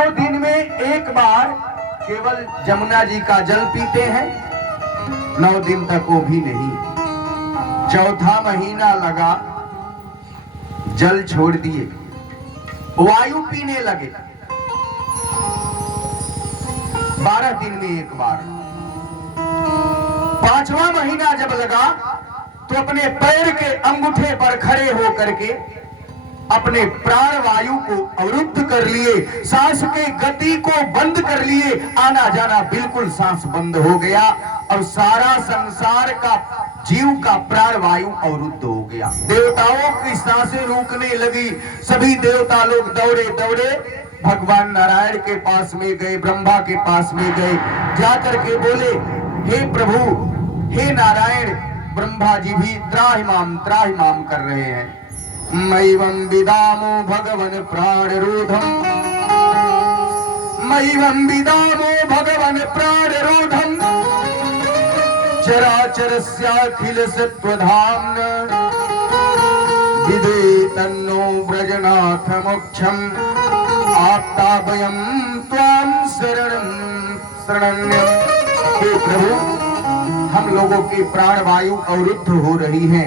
9 दिन में एक बार केवल जमुना जी का जल पीते हैं, 9 दिन तक वो भी नहीं। चौथा महीना लगा, जल छोड़ दिए, वायु पीने लगे, 12 दिन में एक बार। 5वां महीना जब लगा तो अपने पैर के अंगूठे पर खड़े होकर के अपने प्राण वायु को अवरुद्ध कर लिए, सांस के गति को बंद कर लिए, आना जाना बिल्कुल सांस बंद हो गया और सारा संसार का जीव का प्राण वायु अवरुद्ध हो गया। देवताओं की सांसें रुकने लगी, सभी देवता लोग दौड़े दौड़े भगवान नारायण के पास में गए, ब्रह्मा के पास में गए, जाकर के बोले, हे प्रभु, हे नारायण। ब्रह्मा जी भी त्राहिमाम त्राहिमाम कर रहे हैं। मैवं विदामो भगवन प्राण रूधम, मैवं विदामो भगवन प्राण रूधम, चराचरस्याखिल सत्वधाम्न, विदे तन्नो ब्रजनाथ मोक्षम, आप्ताभयं त्वां शरणं। हे प्रभु, हम लोगों की प्राण वायु अवरुद्ध हो रही है,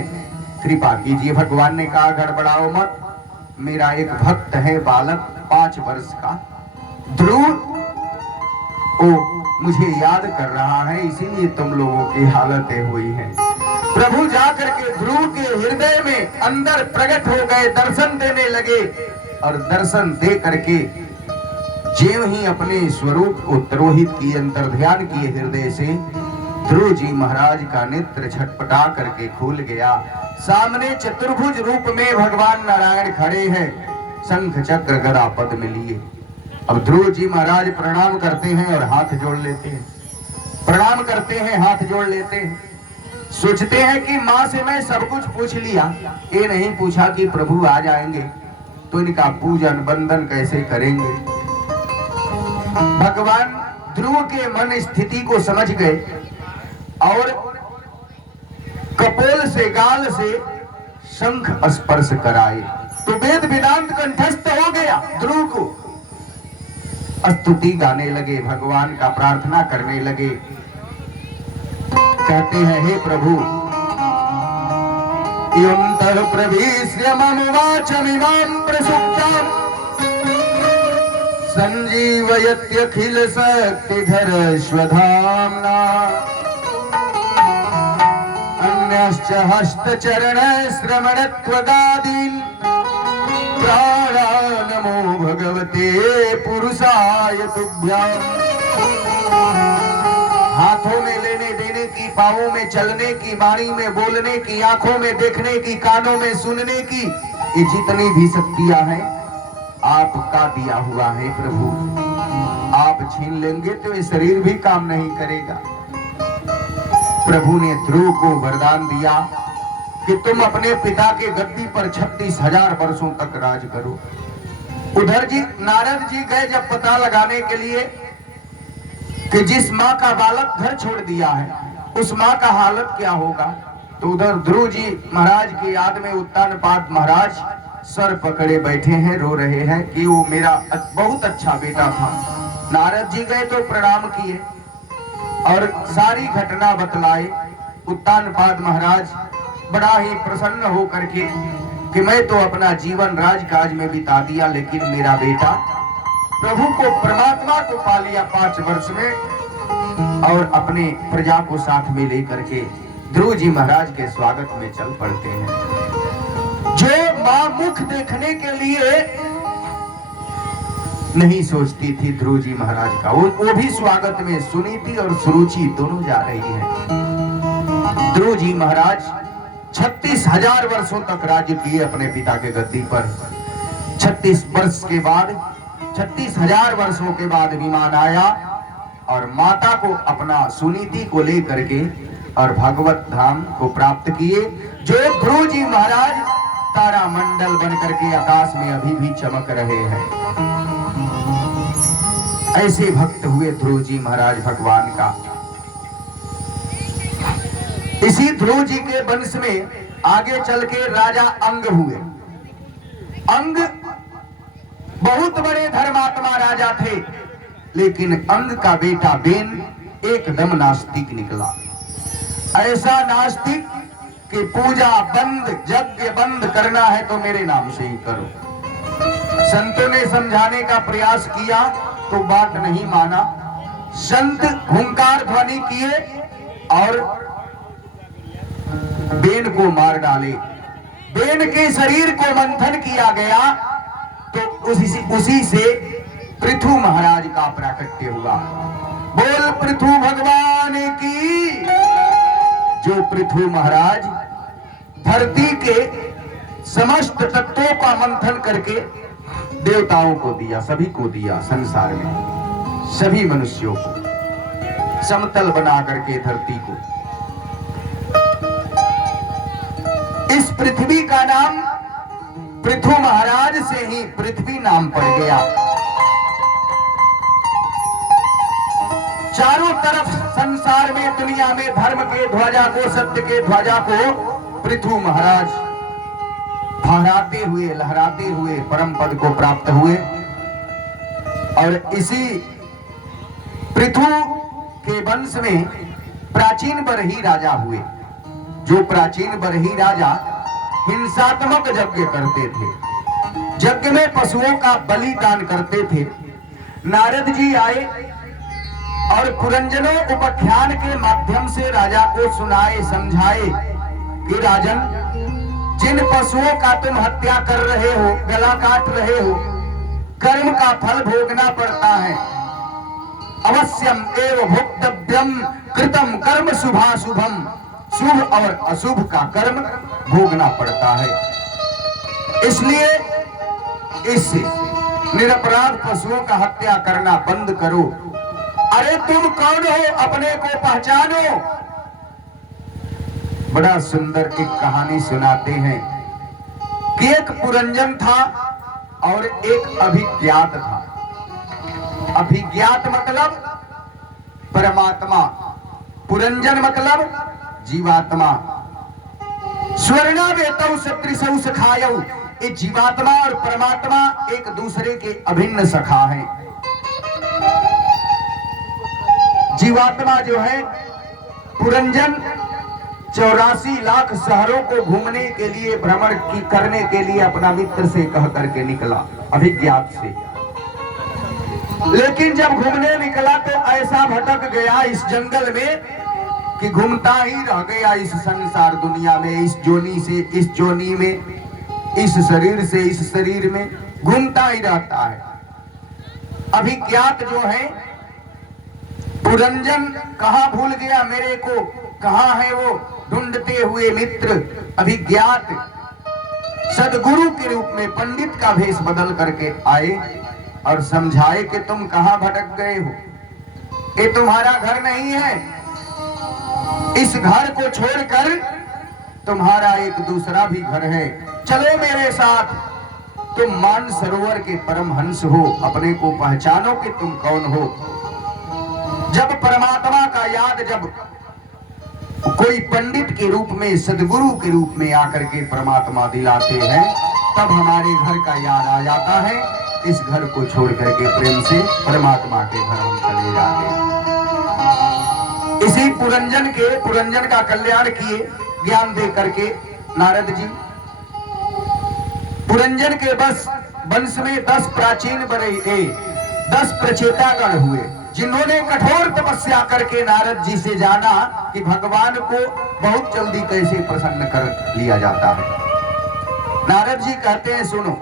कृपा कीजिए। भगवान ने कहा, गड़बड़ाओ मत, मेरा एक भक्त है बालक 5 वर्ष का ध्रुव, ओ मुझे याद कर रहा है, इसीलिए तुम लोगों की हालतें हुई हैं। प्रभु जाकर के ध्रुव के हृदय में अंदर प्रकट हो गए, दर्शन देने लगे और दर्शन दे करके ज्यों ही अपने स्वरूप को तिरोहित किए, अंतर ध्यान किए हृदय से, ध्रुव जी महाराज का नेत्र छटपटा करके खुल गया। सामने चतुर्भुज रूप में भगवान नारायण खड़े हैं, शंख चक्र गदा पद में लिए। अब ध्रुव जी महाराज प्रणाम करते हैं और हाथ जोड़ लेते हैं, प्रणाम करते हैं, हाथ जोड़ लेते हैं। सोचते हैं कि माँ से मैं सब कुछ पूछ लिया, ये नहीं पूछा कि प्रभु आ जाएंगे तो इनका पूजन बंदन कैसे करेंगे। भगवान ध्रुव के मन स्थिति को समझ गए और कपोल से, गाल से शंख स्पर्श कराए तो वेद वेदांत कंठस्थ हो गया। ध्रुव को स्तुति गाने लगे, भगवान का प्रार्थना करने लगे। कहते हैं, हे प्रभु, यंतः प्रविश्य मम वाचमिमां प्रसुप्तां, संजीवयत्यखिल शक्तिधर स्वधाम्ना, अन्यश्च हस्तचरण श्रवणत्वगादीन्, प्राणा नमो भगवते पुरुषाय तुभ्यम्। हाथों में लेने देने की, पांवों में चलने की, वाणी में बोलने की, आंखों में देखने की, कानों में सुनने की, ये जितनी भी शक्तियां हैं आपका दिया हुआ है प्रभु। आप छीन लेंगे तो ये शरीर भी काम नहीं करेगा। प्रभु ने ध्रुव को वरदान दिया कि तुम अपने पिता के गद्दी पर 36,000 वर्षों तक राज करो। उधर जी नारद जी गए जब पता लगाने के लिए कि जिस माँ का बालक घर छोड़ दिया है उस माँ का हालत क्या होगा, तो उधर ध्रुव जी महाराज की याद में उत्तानपाद महाराज सर पकड़े बैठे हैं, रो रहे हैं कि वो मेरा बहुत अच्छा बेटा था। नारद जी गए तो प्रणाम किए और सारी घटना बतलाए। उत्तानपाद महाराज बड़ा ही प्रसन्न हो करके कि मैं तो अपना जीवन राजकाज में बिता दिया, लेकिन मेरा बेटा प्रभु को, परमात्मा को पा लिया 5 वर्ष में, और अपने प्रजा को साथ में लेकर के ध्रुव जी महाराज के स्वागत में चल पड़ते हैं। जो मां मुख देखने के लिए नहीं सोचती थी ध्रुव जी महाराज का, वो भी स्वागत में सुनीति और सुरुचि दोनों जा रही है। ध्रुव जी महाराज 36,000 वर्षों तक राज्य किए अपने पिता के गद्दी पर। 36 वर्ष के बाद, 36,000 वर्षों के बाद विमान आया और माता को, अपना सुनीति को लेकर के और भगवत धाम को प्राप्त किए। जो ध्रुव जी महाराज तारा मंडल बनकर के आकाश में अभी भी चमक रहे हैं। ऐसे भक्त हुए ध्रुव जी महाराज भगवान का। इसी ध्रुव जी के वंश में आगे चल के राजा अंग हुए। अंग बहुत बड़े धर्मात्मा राजा थे, लेकिन अंग का बेटा बेन एकदम नास्तिक निकला। ऐसा नास्तिक कि पूजा बंद, यज्ञ बंद करना है तो मेरे नाम से ही करो। संतों ने समझाने का प्रयास किया तो बात नहीं माना। संत हुंकार ध्वनि किए और बेन को मार डाले। बेन के शरीर को मंथन किया गया तो उसी से पृथु महाराज का प्राकट्य हुआ। बोल पृथु भगवान की। जो पृथु महाराज धरती के समस्त तत्वों का मंथन करके देवताओं को दिया, सभी को दिया, संसार में सभी मनुष्यों को समतल बना करके धरती को। इस पृथ्वी का नाम पृथु महाराज से ही पृथ्वी नाम पड़ गया। चारों तरफ संसार में, दुनिया में धर्म के ध्वजा को, सत्य के ध्वजा को पृथु महाराज फहराते हुए, लहराते हुए परम पद को प्राप्त हुए। और इसी पृथु के वंश में प्राचीन बरही राजा हुए। जो प्राचीन बरही राजा हिंसात्मक यज्ञ करते थे, यज्ञ में पशुओं का बलिदान करते थे। नारद जी आए और पुरंजनों उपाख्यान के माध्यम से राजा को सुनाए, समझाए कि राजन, जिन पशुओं का तुम हत्या कर रहे हो, गला काट रहे हो, कर्म का फल भोगना पड़ता है। अवश्यम एव भोक्तव्यम कृतम कर्म शुभाशुभम। शुभ और अशुभ का कर्म भोगना पड़ता है। इसलिए इस निरपराध पशुओं का हत्या करना बंद करो। अरे तुम कौन हो, अपने को पहचानो। बड़ा सुंदर एक कहानी सुनाते हैं कि एक पुरंजन था और एक अभिज्ञात था। अभिज्ञात मतलब परमात्मा, पुरंजन मतलब जीवात्मा। स्वर्णा वेतौ सत्रिसौ सखायौ। ये जीवात्मा और परमात्मा एक दूसरे के अभिन्न सखा हैं। जीवात्मा जो है पुरंजन 84 लाख शहरों को घूमने के लिए, भ्रमण करने के लिए अपना मित्र से कह करके निकला, अभिज्ञात से। लेकिन जब घूमने निकला तो ऐसा भटक गया इस जंगल में कि घूमता ही रह गया इस संसार दुनिया में, इस जोनी से इस जोनी में, इस शरीर से इस शरीर में घूमता ही रहता है। अभिज्ञात जो है पुरंजन कहाँ भूल गया मेरे को, कहाँ है वो ढूंढते हुए मित्र अभिज्ञात सदगुरु के रूप में पंडित का भेष बदल करके आए और समझाए कि तुम कहाँ भटक गए हो, ये तुम्हारा घर नहीं है। इस घर को छोड़कर तुम्हारा एक दूसरा भी घर है, चलो मेरे साथ। तुम मान सरोवर के परमहंस हो, अपने को पहचानो कि तुम कौन हो। जब परमात्मा का याद, जब कोई पंडित के रूप में, सदगुरु के रूप में आकर के परमात्मा दिलाते हैं, तब हमारे घर का याद आ जाता है। इस घर को छोड़ करके प्रेम से परमात्मा के घर हम चले जाते हैं। इसी पुरंजन का कल्याण किए, ज्ञान दे करके नारद जी। पुरंजन के वंश में 10 प्राचीन बरही, 10 प्रचेतागण हुए, जिन्होंने कठोर तपस्या करके नारद जी से जाना कि भगवान को बहुत जल्दी कैसे प्रसन्न कर लिया जाता है। नारद जी कहते हैं, सुनो,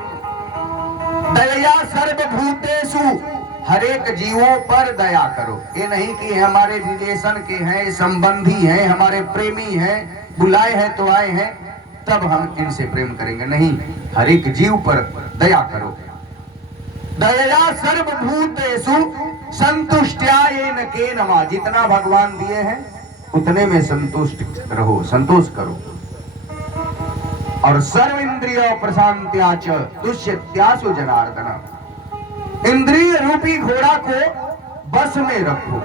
दया सर्वभूतेषु, हर एक जीवों पर दया करो। ये नहीं कि हमारे रिलेशन के हैं, संबंधी हैं, हमारे प्रेमी हैं, बुलाए हैं तो आए हैं तब हम इनसे प्रेम करेंगे, नहीं, हर एक जीव पर दया करो। दया सर्वभूतेषु संतुष्ट्या येन केनवा। जितना भगवान दिए हैं उतने में संतुष्ट रहो, संतोष करो। और सर्व इंद्रिय प्रशांत्या च दुष्यत्यासु जनार्दन। इंद्रिय रूपी घोड़ा को बस में रखो।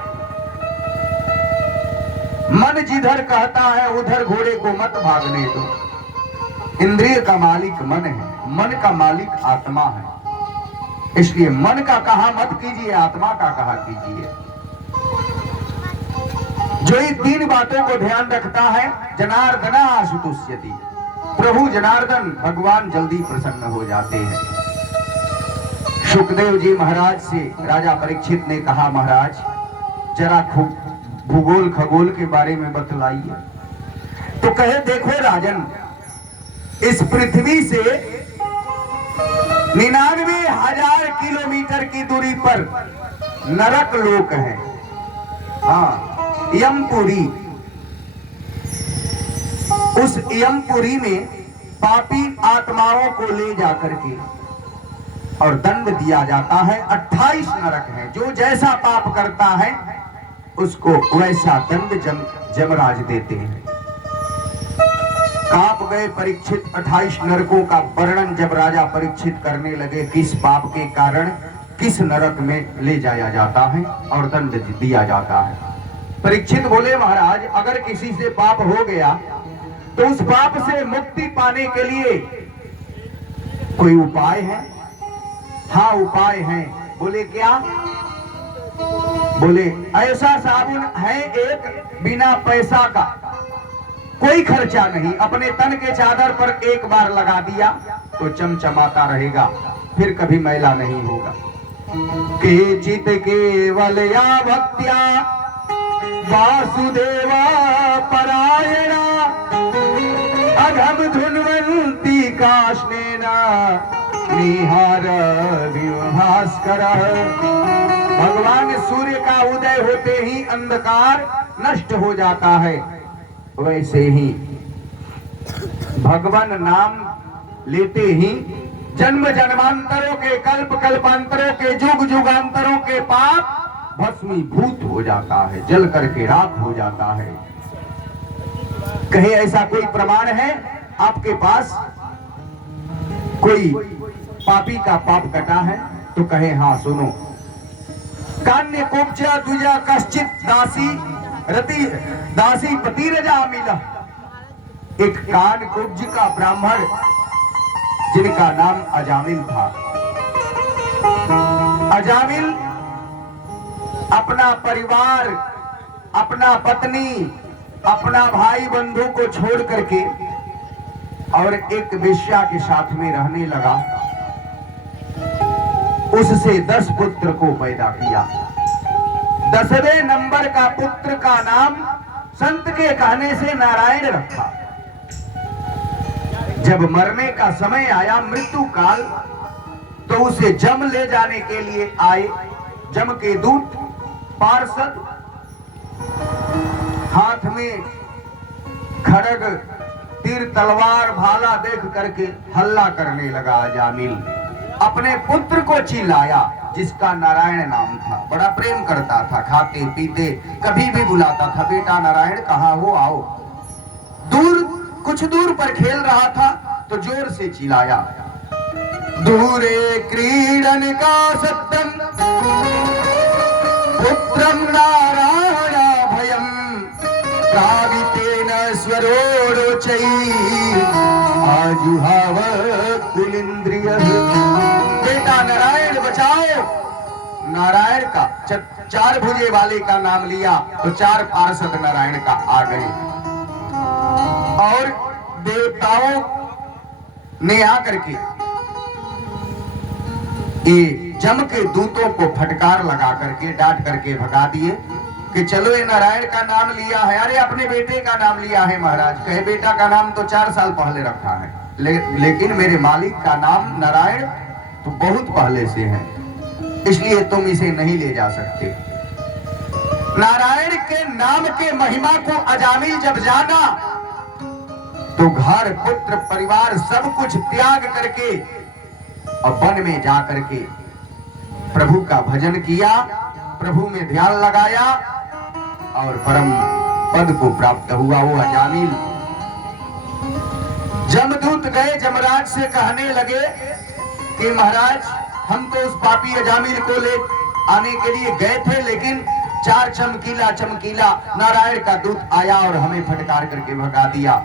मन जिधर कहता है उधर घोड़े को मत भागने दो। इंद्रिय का मालिक मन है, मन का मालिक आत्मा है। इसलिए मन का कहा मत कीजिए, आत्मा का कहा कीजिए। जो इन 3 बातों को ध्यान रखता है, जनार्दना आशुतुष्यति, प्रभु जनार्दन भगवान जल्दी प्रसन्न हो जाते हैं। सुखदेव जी महाराज से राजा परीक्षित ने कहा, महाराज जरा भूगोल खगोल के बारे में बतलाइए। तो कहे, देखो राजन, इस पृथ्वी से 99,000 किलोमीटर की दूरी पर नरक लोक है। हाँ, यमपुरी। उस यमपुरी में पापी आत्माओं को ले जाकर के और दंड दिया जाता है। 28 नरक है, जो जैसा पाप करता है उसको वैसा दंड जमराज देते हैं। कांप गए परीक्षित। 28 नरकों का वर्णन जब राजा परीक्षित करने लगे, किस पाप के कारण किस नरक में ले जाया जाता है और दंड दिया जाता है। परीक्षित बोले, महाराज अगर किसी से पाप हो गया तो उस पाप से मुक्ति पाने के लिए कोई उपाय है? हाँ, उपाय है। बोले क्या? बोले ऐसा साबुन है एक, बिना पैसा का, कोई खर्चा नहीं, अपने तन के चादर पर एक बार लगा दिया तो चमचमाता रहेगा, फिर कभी मैला नहीं होगा। केचित केवल या भक्त्या वासुदेवा परायणा अधम धुन्वन्ति काष्णेना निहार भास्कर। भगवान सूर्य का उदय होते ही अंधकार नष्ट हो जाता है, वैसे ही भगवान नाम लेते ही जन्म जन्मांतरों के, कल्प कल्पांतरों के, जुग जुगांतरों के पाप भस्मीभूत हो जाता है, जल करके राख हो जाता है। कहे ऐसा कोई प्रमाण है आपके पास? कोई पापी का पाप कटा है? तो कहे हाँ, सुनो। कान्य कुब्जा दुजा कश्चित दासी रति दासी पतिरजा मिला। एक कान कुब्ज का ब्राह्मण जिनका नाम अजामिल था। अजामिल अपना परिवार, अपना पत्नी, अपना भाई बंधु को छोड़ करके और एक वेश्या के साथ में रहने लगा। उससे 10 पुत्र को पैदा किया। 10वें नंबर का पुत्र का नाम संत के कहने से नारायण रखा। जब मरने का समय आया, मृत्यु काल, तो उसे जम ले जाने के लिए आए। जम के दूत पार्षद हाथ में खड़ग, तीर, तलवार, भाला देख करके हल्ला करने लगा। अजामिल अपने पुत्र को चिल्लाया, जिसका नारायण नाम था। बड़ा प्रेम करता था, खाते पीते कभी भी बुलाता था, बेटा नारायण कहाँ हो, आओ। कुछ दूर पर खेल रहा था तो जोर से चिल्लाया, दूरे क्रीडन का सत्यम पुत्रम नारायण भयम कावितेन स्वरोचई आजुहाव कुलिंद्रिय। बेटा नारायण बचाओ। नारायण का 4 भुजे वाले का नाम लिया तो 4 पार्षद नारायण का आ गए और देवताओं ने आकर के जम के दूतों को फटकार लगा करके, डांट करके भगा दिए कि चलो ये नारायण का नाम लिया है। अरे अपने बेटे का नाम लिया है महाराज। कहे बेटा का नाम तो 4 साल पहले रखा है, लेकिन मेरे मालिक का नाम नारायण तो बहुत पहले से है, इसलिए तुम इसे नहीं ले जा सकते। नारायण के नाम के महिमा को अजामिल जब जाना तो घर, पुत्र, परिवार सब कुछ त्याग करके और वन में जा करके प्रभु का भजन किया, प्रभु में ध्यान लगाया और परम पद को प्राप्त हुआ वो अजामिल। जमदूत गए, जमराज से कहने लगे कि महाराज हम तो उस पापी अजामिल को ले आने के लिए गए थे, लेकिन 4 चमकीला चमकीला नारायण का दूत आया और हमें फटकार करके भगा दिया।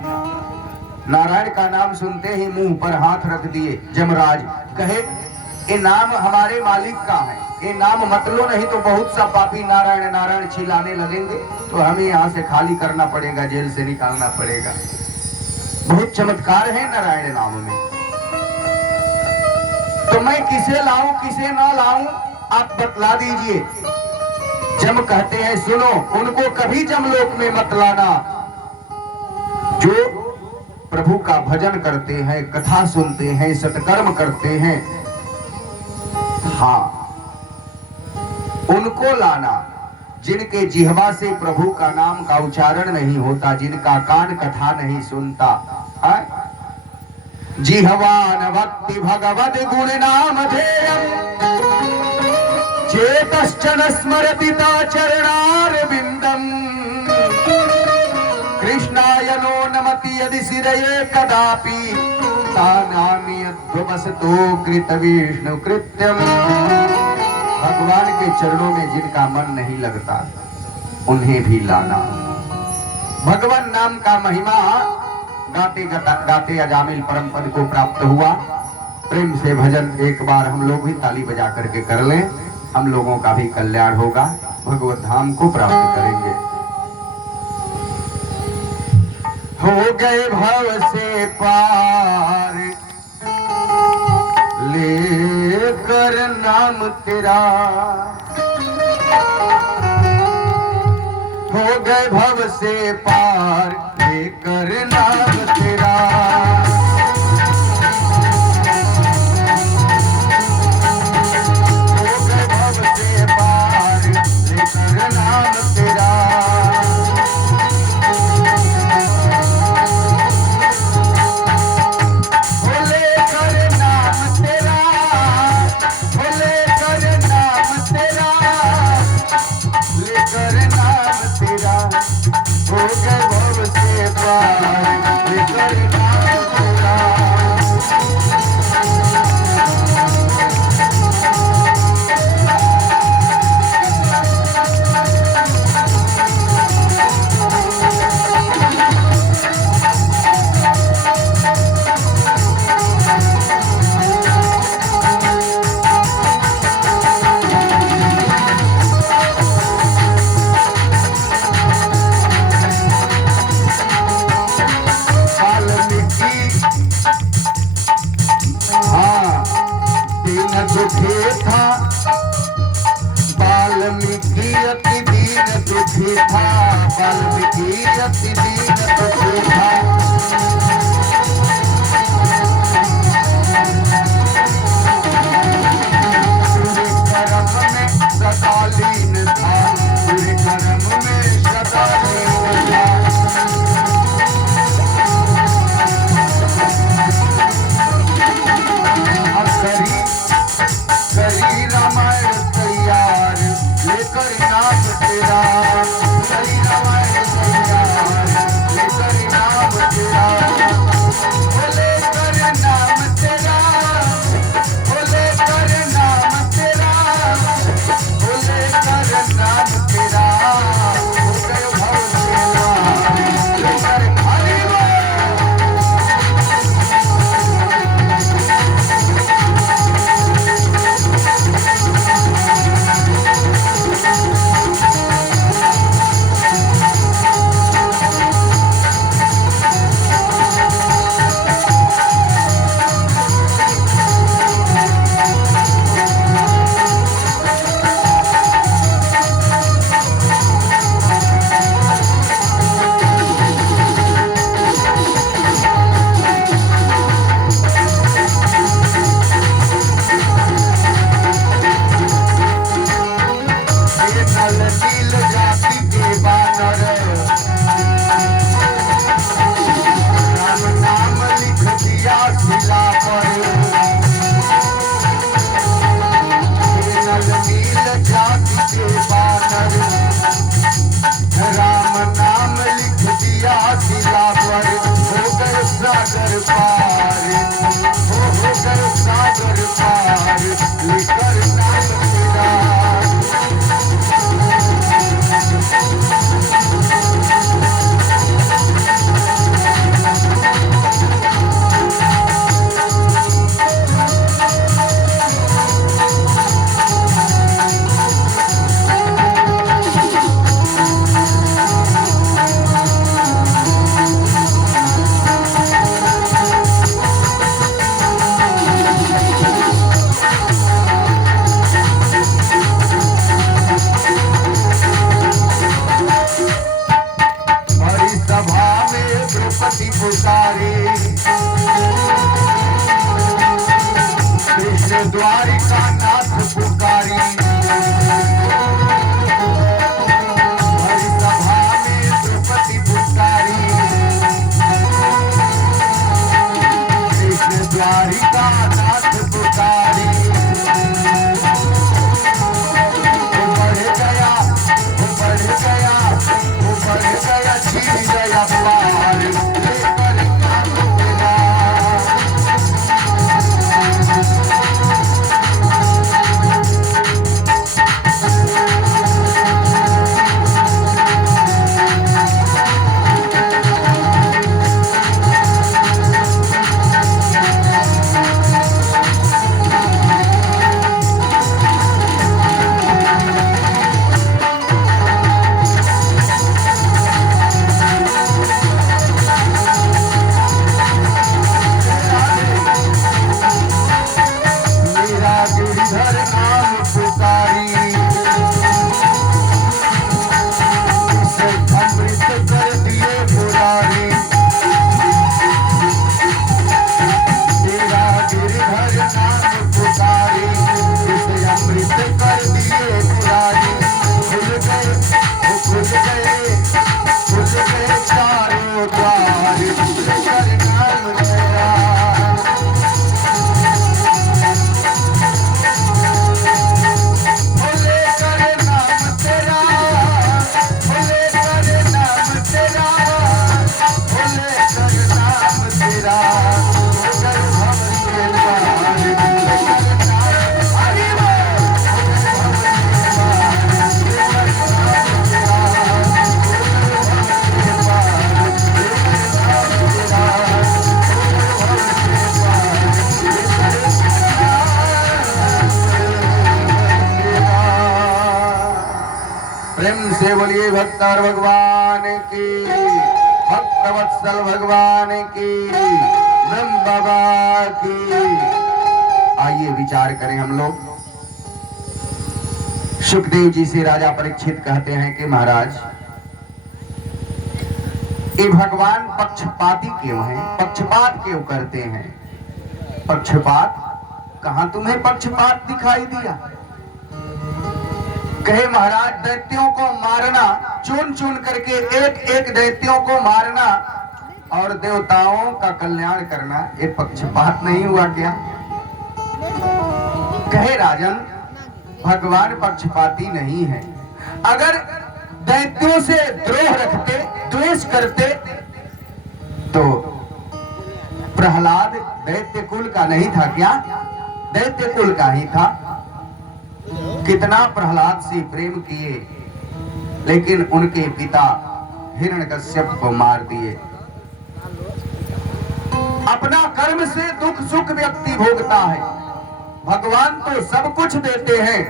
नारायण का नाम सुनते ही मुंह पर हाथ रख दिए। जमराज कहे ये नाम हमारे मालिक का है, ये नाम मत लो, नहीं तो बहुत सा पापी नारायण नारायण चिल्लाने लगेंगे तो हमें यहाँ से खाली करना पड़ेगा, जेल से निकालना पड़ेगा। बहुत चमत्कार है नारायण नाम में। तो मैं किसे लाऊं किसे ना लाऊं आप बतला दीजिए। जम कहते हैं सुनो, उनको कभी जमलोक में मत लाना जो प्रभु का भजन करते हैं, कथा सुनते हैं, सत्कर्म करते हैं। हाँ, उनको लाना जिनके जिह्वा से प्रभु का नाम का उच्चारण नहीं होता, जिनका कान कथा नहीं सुनता है? जिह्वान भक्ति भगवद गुण नाम ध्येयम् चेतश्चन स्मरति ता चरणारविन्दम् कृष्णाय नो नमति यदि सिरये कदापि तानामि अध्वमसतो कृत विष्णु कृत्यम्। भगवान के चरणों में जिनका मन नहीं लगता उन्हें भी लाना। भगवान नाम का महिमा गाते गाते अजामिल परम पद को प्राप्त हुआ। प्रेम से भजन एक बार हम लोग भी ताली बजा करके कर लें, हम लोगों का भी कल्याण होगा, भगवत धाम को प्राप्त करेंगे। हो गए भव से पार लेकर नाम तेरा, हो गए भव से पार लेकर नाम तेरा। हो गए भव से पार लेकर नाम तेरा। वाल्मीकि अति दीन दुखी था, वाल्मीकि अति दीन दुखी था। कर्म में सदा लीन था, कर्म में सदा लीन था। करी रामायण तैयार लेकर नाम तेरा, करी रामायण तैयार लेकर नाम तेरा। लेकर नाम तेरा, लेकर नाम तेरा, लेकर नाम प्रेम से बोलिए भक्तर भगवान की, भक्तवत्सल भगवान की, ब्रह्म बाबा की। आइए विचार करें हम लोग। सुखदेव जी से राजा परीक्षित कहते हैं कि महाराज, ये भगवान पक्षपाती क्यों हैं? पक्षपात क्यों करते हैं? पक्षपात? कहां तुम्हें पक्षपात दिखाई दिया? कहे महाराज, दैत्यों को मारना, चुन चुन करके एक एक दैत्यों को मारना और देवताओं का कल्याण करना, ये पक्षपात नहीं हुआ क्या? कहे राजन, भगवान पक्षपाती नहीं है। अगर दैत्यों से द्रोह रखते, द्वेष करते, तो प्रहलाद दैत्य कुल का नहीं था क्या? दैत्य कुल का ही था। कितना प्रहलाद से प्रेम किए, लेकिन उनके पिता हिरण्यकश्यप को मार दिए। अपना कर्म से दुख सुख व्यक्ति भोगता है। भगवान तो सब कुछ देते हैं,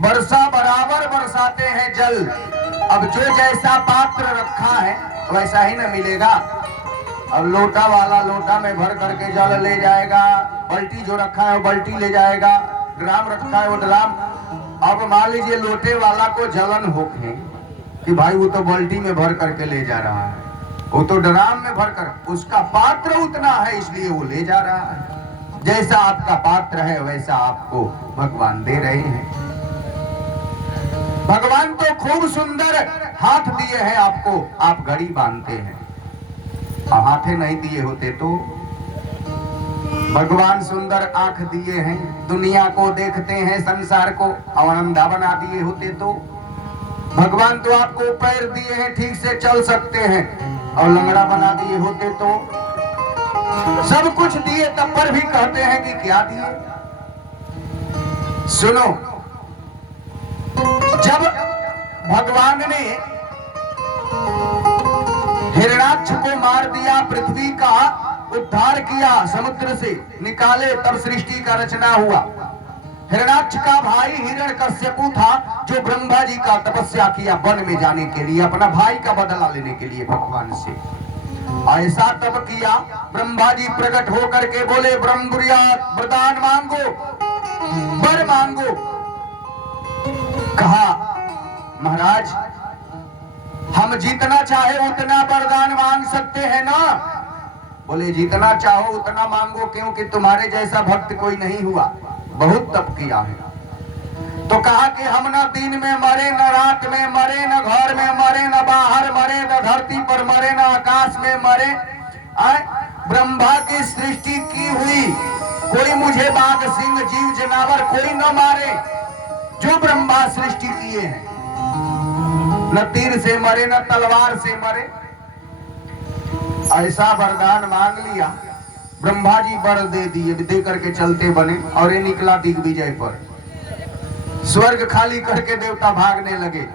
वर्षा बराबर बरसाते हैं जल। अब जो जैसा पात्र रखा है वैसा ही न मिलेगा। अब लोटा वाला लोटा में भर करके जल ले जाएगा, बाल्टी जो रखा है वो बाल्टी ले जाएगा, ड्राम रखा है वो ड्राम। अब मान लीजिए लोटे वाला को जलन होके कि भाई वो तो बाल्टी में भर करके ले जा रहा है, वो तो ड्राम में भर कर, उसका पात्र उतना है इसलिए वो ले जा रहा है। जैसा आपका पात्र है वैसा आपको भगवान दे रहे हैं। भगवान तो खूब सुंदर हाथ दिए हैं आपको, आप घड़ी बांधते हैं। हाथे नहीं दिए होते तो? भगवान सुंदर आंख दिए हैं, दुनिया को देखते हैं, संसार को अवनंदा बना दिए होते तो? भगवान तो आपको पैर दिए हैं, ठीक से चल सकते हैं, और लंगड़ा बना दिए होते तो? सब कुछ दिए तब पर भी कहते हैं कि क्या दिए? सुनो, जब भगवान ने हिरण्याक्ष को मार दिया, पृथ्वी का उद्धार किया, समुद्र से निकाले, तब सृष्टि का रचना हुआ। हिरण्याक्ष का भाई हिरण्यकश्यपु था, जो ब्रह्मा जी का तपस्या किया वन में जाने के लिए, अपना भाई का बदला लेने के लिए भगवान से। ऐसा तब किया, ब्रह्मा जी प्रकट होकर के बोले, ब्रह्मपुरिया वरदान मांगो, वर मांगो। कहा महाराज, हम जितना चाहे उतना वरदान मांग सकते हैं ना? बोले जितना चाहो उतना मांगो, क्योंकि तुम्हारे जैसा भक्त कोई नहीं हुआ, बहुत तप किया है। तो कहा कि हम न दिन में मरे, न रात में मरे, न घर में मरे, न बाहर मरे, न धरती पर मरे, न आकाश में मरे। ब्रह्मा की सृष्टि की हुई, कोई मुझे बाघ सिंह जीव जनावर कोई न मारे, जो ब्रह्मा सृष्टि किए हैं। न तीर से मरे, न तलवार से मरे। ऐसा वरदान मांग लिया, ब्रह्मा जी वर दे दिए, दे करके चलते बने, और ये निकला दिग्विजय पर। स्वर्ग खाली करके देवता भागने लगे।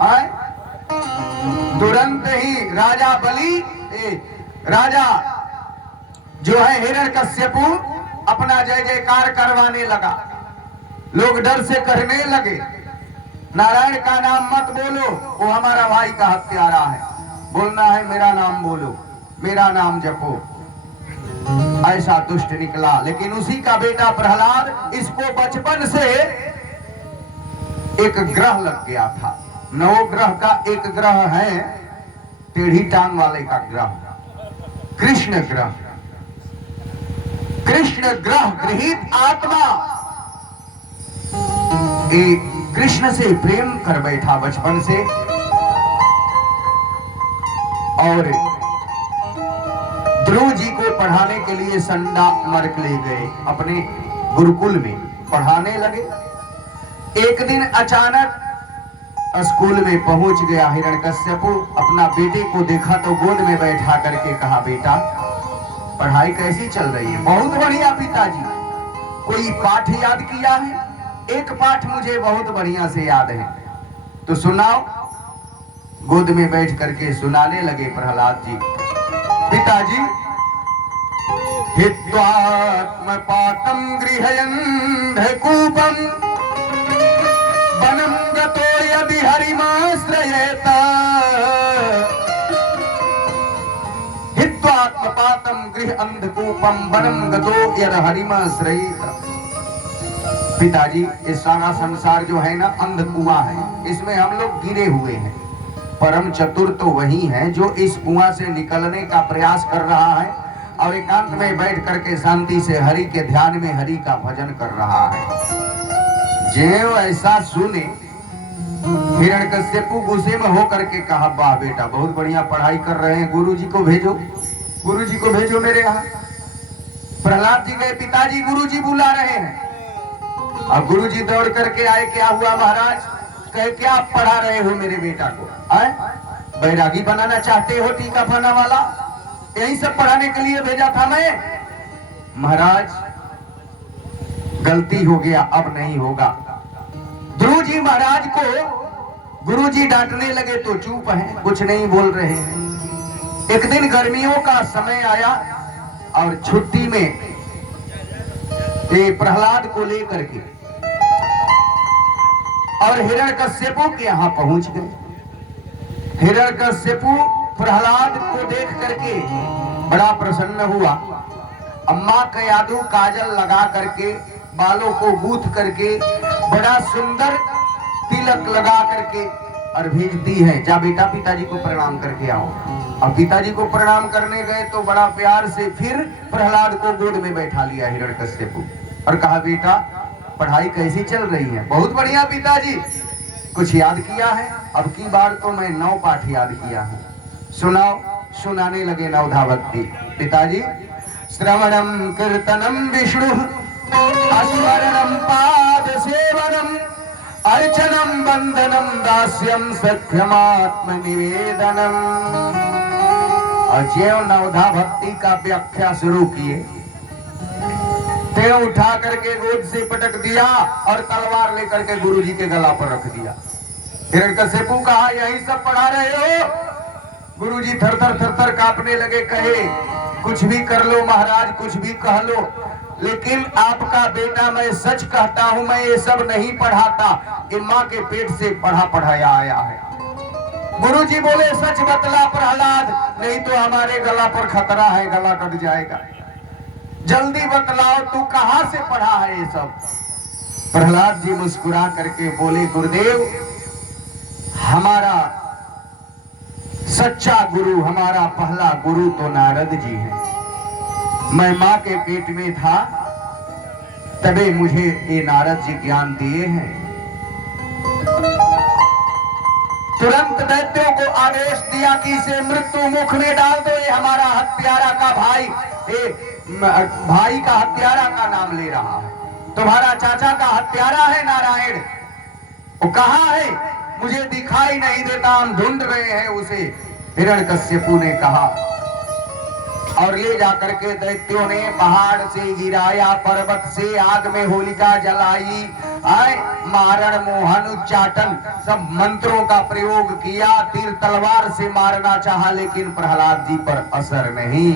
आए तुरंत ही राजा बलि, राजा जो है हिरण्यकश्यपु, अपना जय जयकार करवाने लगा। लोग डर से कहने लगे, नारायण का नाम मत बोलो, वो हमारा भाई का हत्यारा है। बोलना है मेरा नाम बोलो, मेरा नाम जपो। ऐसा दुष्ट निकला। लेकिन उसी का बेटा प्रहलाद, इसको बचपन से एक ग्रह लग गया था। 9 ग्रह का एक ग्रह है, टेढ़ी टांग वाले का ग्रह, कृष्ण ग्रह। कृष्ण ग्रह गृहीत आत्मा कृष्ण से प्रेम कर बैठा बचपन से, और ध्रुव जी को पढ़ाने के लिए संडा मर्क ले गए, अपने गुरुकुल में पढ़ाने लगे। एक दिन अचानक स्कूल में पहुंच गया हिरण्यकश्यपु, अपना बेटे को देखा तो गोद में बैठा करके कहा, बेटा पढ़ाई कैसी चल रही है? बहुत बढ़िया पिताजी। कोई पाठ याद किया है? एक पाठ मुझे बहुत बढ़िया से याद है, तो सुनाओ। गोद में बैठ करके सुनाने लगे प्रहलाद जी। पिताजी, हित्वात्म पातम गृहयन् कूपम वनम गतो यदि हरिमा गृह अंधकूपम वनम गतो यद हरिमाश्रयेत। पिताजी, ये सारा संसार जो है ना अंधकुआं है, इसमें हम लोग गिरे हुए हैं। परम चतुर तो वही है जो इस कुआं से निकलने का प्रयास कर रहा है और एकांत में बैठ करके शांति से हरि के ध्यान में हरि का भजन कर रहा है। जो ऐसा सुने, हिरण्यकश्यपु गुस्से में होकर के कहा, वाह बेटा बहुत बढ़िया पढ़ाई कर रहे हैं, गुरुजी को भेजो, गुरुजी को भेजो मेरे यहाँ। प्रहलाद जी गए, पिताजी गुरुजी बुला रहे हैं। अब गुरुजी दौड़ करके आए, क्या हुआ महाराज? कहे, क्या आप पढ़ा रहे हो मेरे बेटा को? बैरागी बनाना चाहते हो, टीका फाना वाला? यही सब पढ़ाने के लिए भेजा था मैं। महाराज गलती हो गया, अब नहीं होगा। ध्रुव जी महाराज को गुरुजी डांटने लगे तो चुप हैं, कुछ नहीं बोल रहे हैं। एक दिन गर्मियों का समय आया और छुट्टी में ये प्रहलाद को लेकर के और हिरण्यकश्यपु के यहाँ पहुंच गए। हिरण्यकश्यपु प्रहलाद को देख करके बड़ा प्रसन्न हुआ। अम्मा का यादू काजल लगा करके, बालों को गूंथ करके, बड़ा सुंदर तिलक लगा करके और भेजती है, जा बेटा पिताजी को प्रणाम करके आओ। अब पिताजी को प्रणाम करने गए तो बड़ा प्यार से फिर प्रहलाद को गोद में बैठा लिया हिरण्यकश्यपु और कहा, बेटा पढ़ाई कैसी चल रही है? बहुत बढ़िया पिताजी। कुछ याद किया है? अब की बार तो मैं 9 पाठ याद किया हूँ। सुनाओ। सुनाने लगे नवधा भक्ति। पिताजी, श्रवणम कीर्तनम विष्णु, स्मरणम पाद सेवनम, अर्चनम बंधनम दास्यम सख्यमात्म निवेदनम। अजय नवधा भक्ति का व्याख्या शुरू किए। ते उठा करके गोद से पटक दिया और तलवार लेकर के गुरुजी के गला पर रख दिया। हिरण्यकश्यपु कहा, यही सब पढ़ा रहे हो? गुरुजी थर-थर कांपने लगे। कहे, कुछ भी कर लो महाराज, कुछ भी कह लो, लेकिन आपका बेटा, मैं सच कहता हूं, मैं ये सब नहीं पढ़ाता। ये माँ के पेट से पढ़ा पढ़ाया आया है। गुरुजी बोले, सच बतला प्रहलाद, नहीं तो हमारे गला पर खतरा है, गला कट जाएगा। जल्दी बतलाओ, तू कहां से पढ़ा है ये सब? प्रहलाद जी मुस्कुरा करके बोले, गुरुदेव, हमारा सच्चा गुरु, हमारा पहला गुरु तो नारद जी है। मैं मां के पेट में था, तबे मुझे ये नारद जी ज्ञान दिए हैं। तुरंत दैत्यों को आदेश दिया कि इसे मृत्यु मुख में डाल दो। ये हमारा हत्यारा का भाई, भाई का हत्यारा का नाम ले रहा है। तुम्हारा चाचा का हत्यारा है नारायण, वो कहाँ है? मुझे दिखाई नहीं देता, हम ढूंढ रहे हैं उसे। हिरण्यकश्यपु ने कहा और ले जाकर के दैत्यों ने पहाड़ से गिराया, पर्वत से आग में होलिका जलाई, मारण मोहन उच्चाटन सब मंत्रों का प्रयोग किया। तीर तलवार से मारना चाहा, लेकिन प्रहलाद जी पर असर नहीं।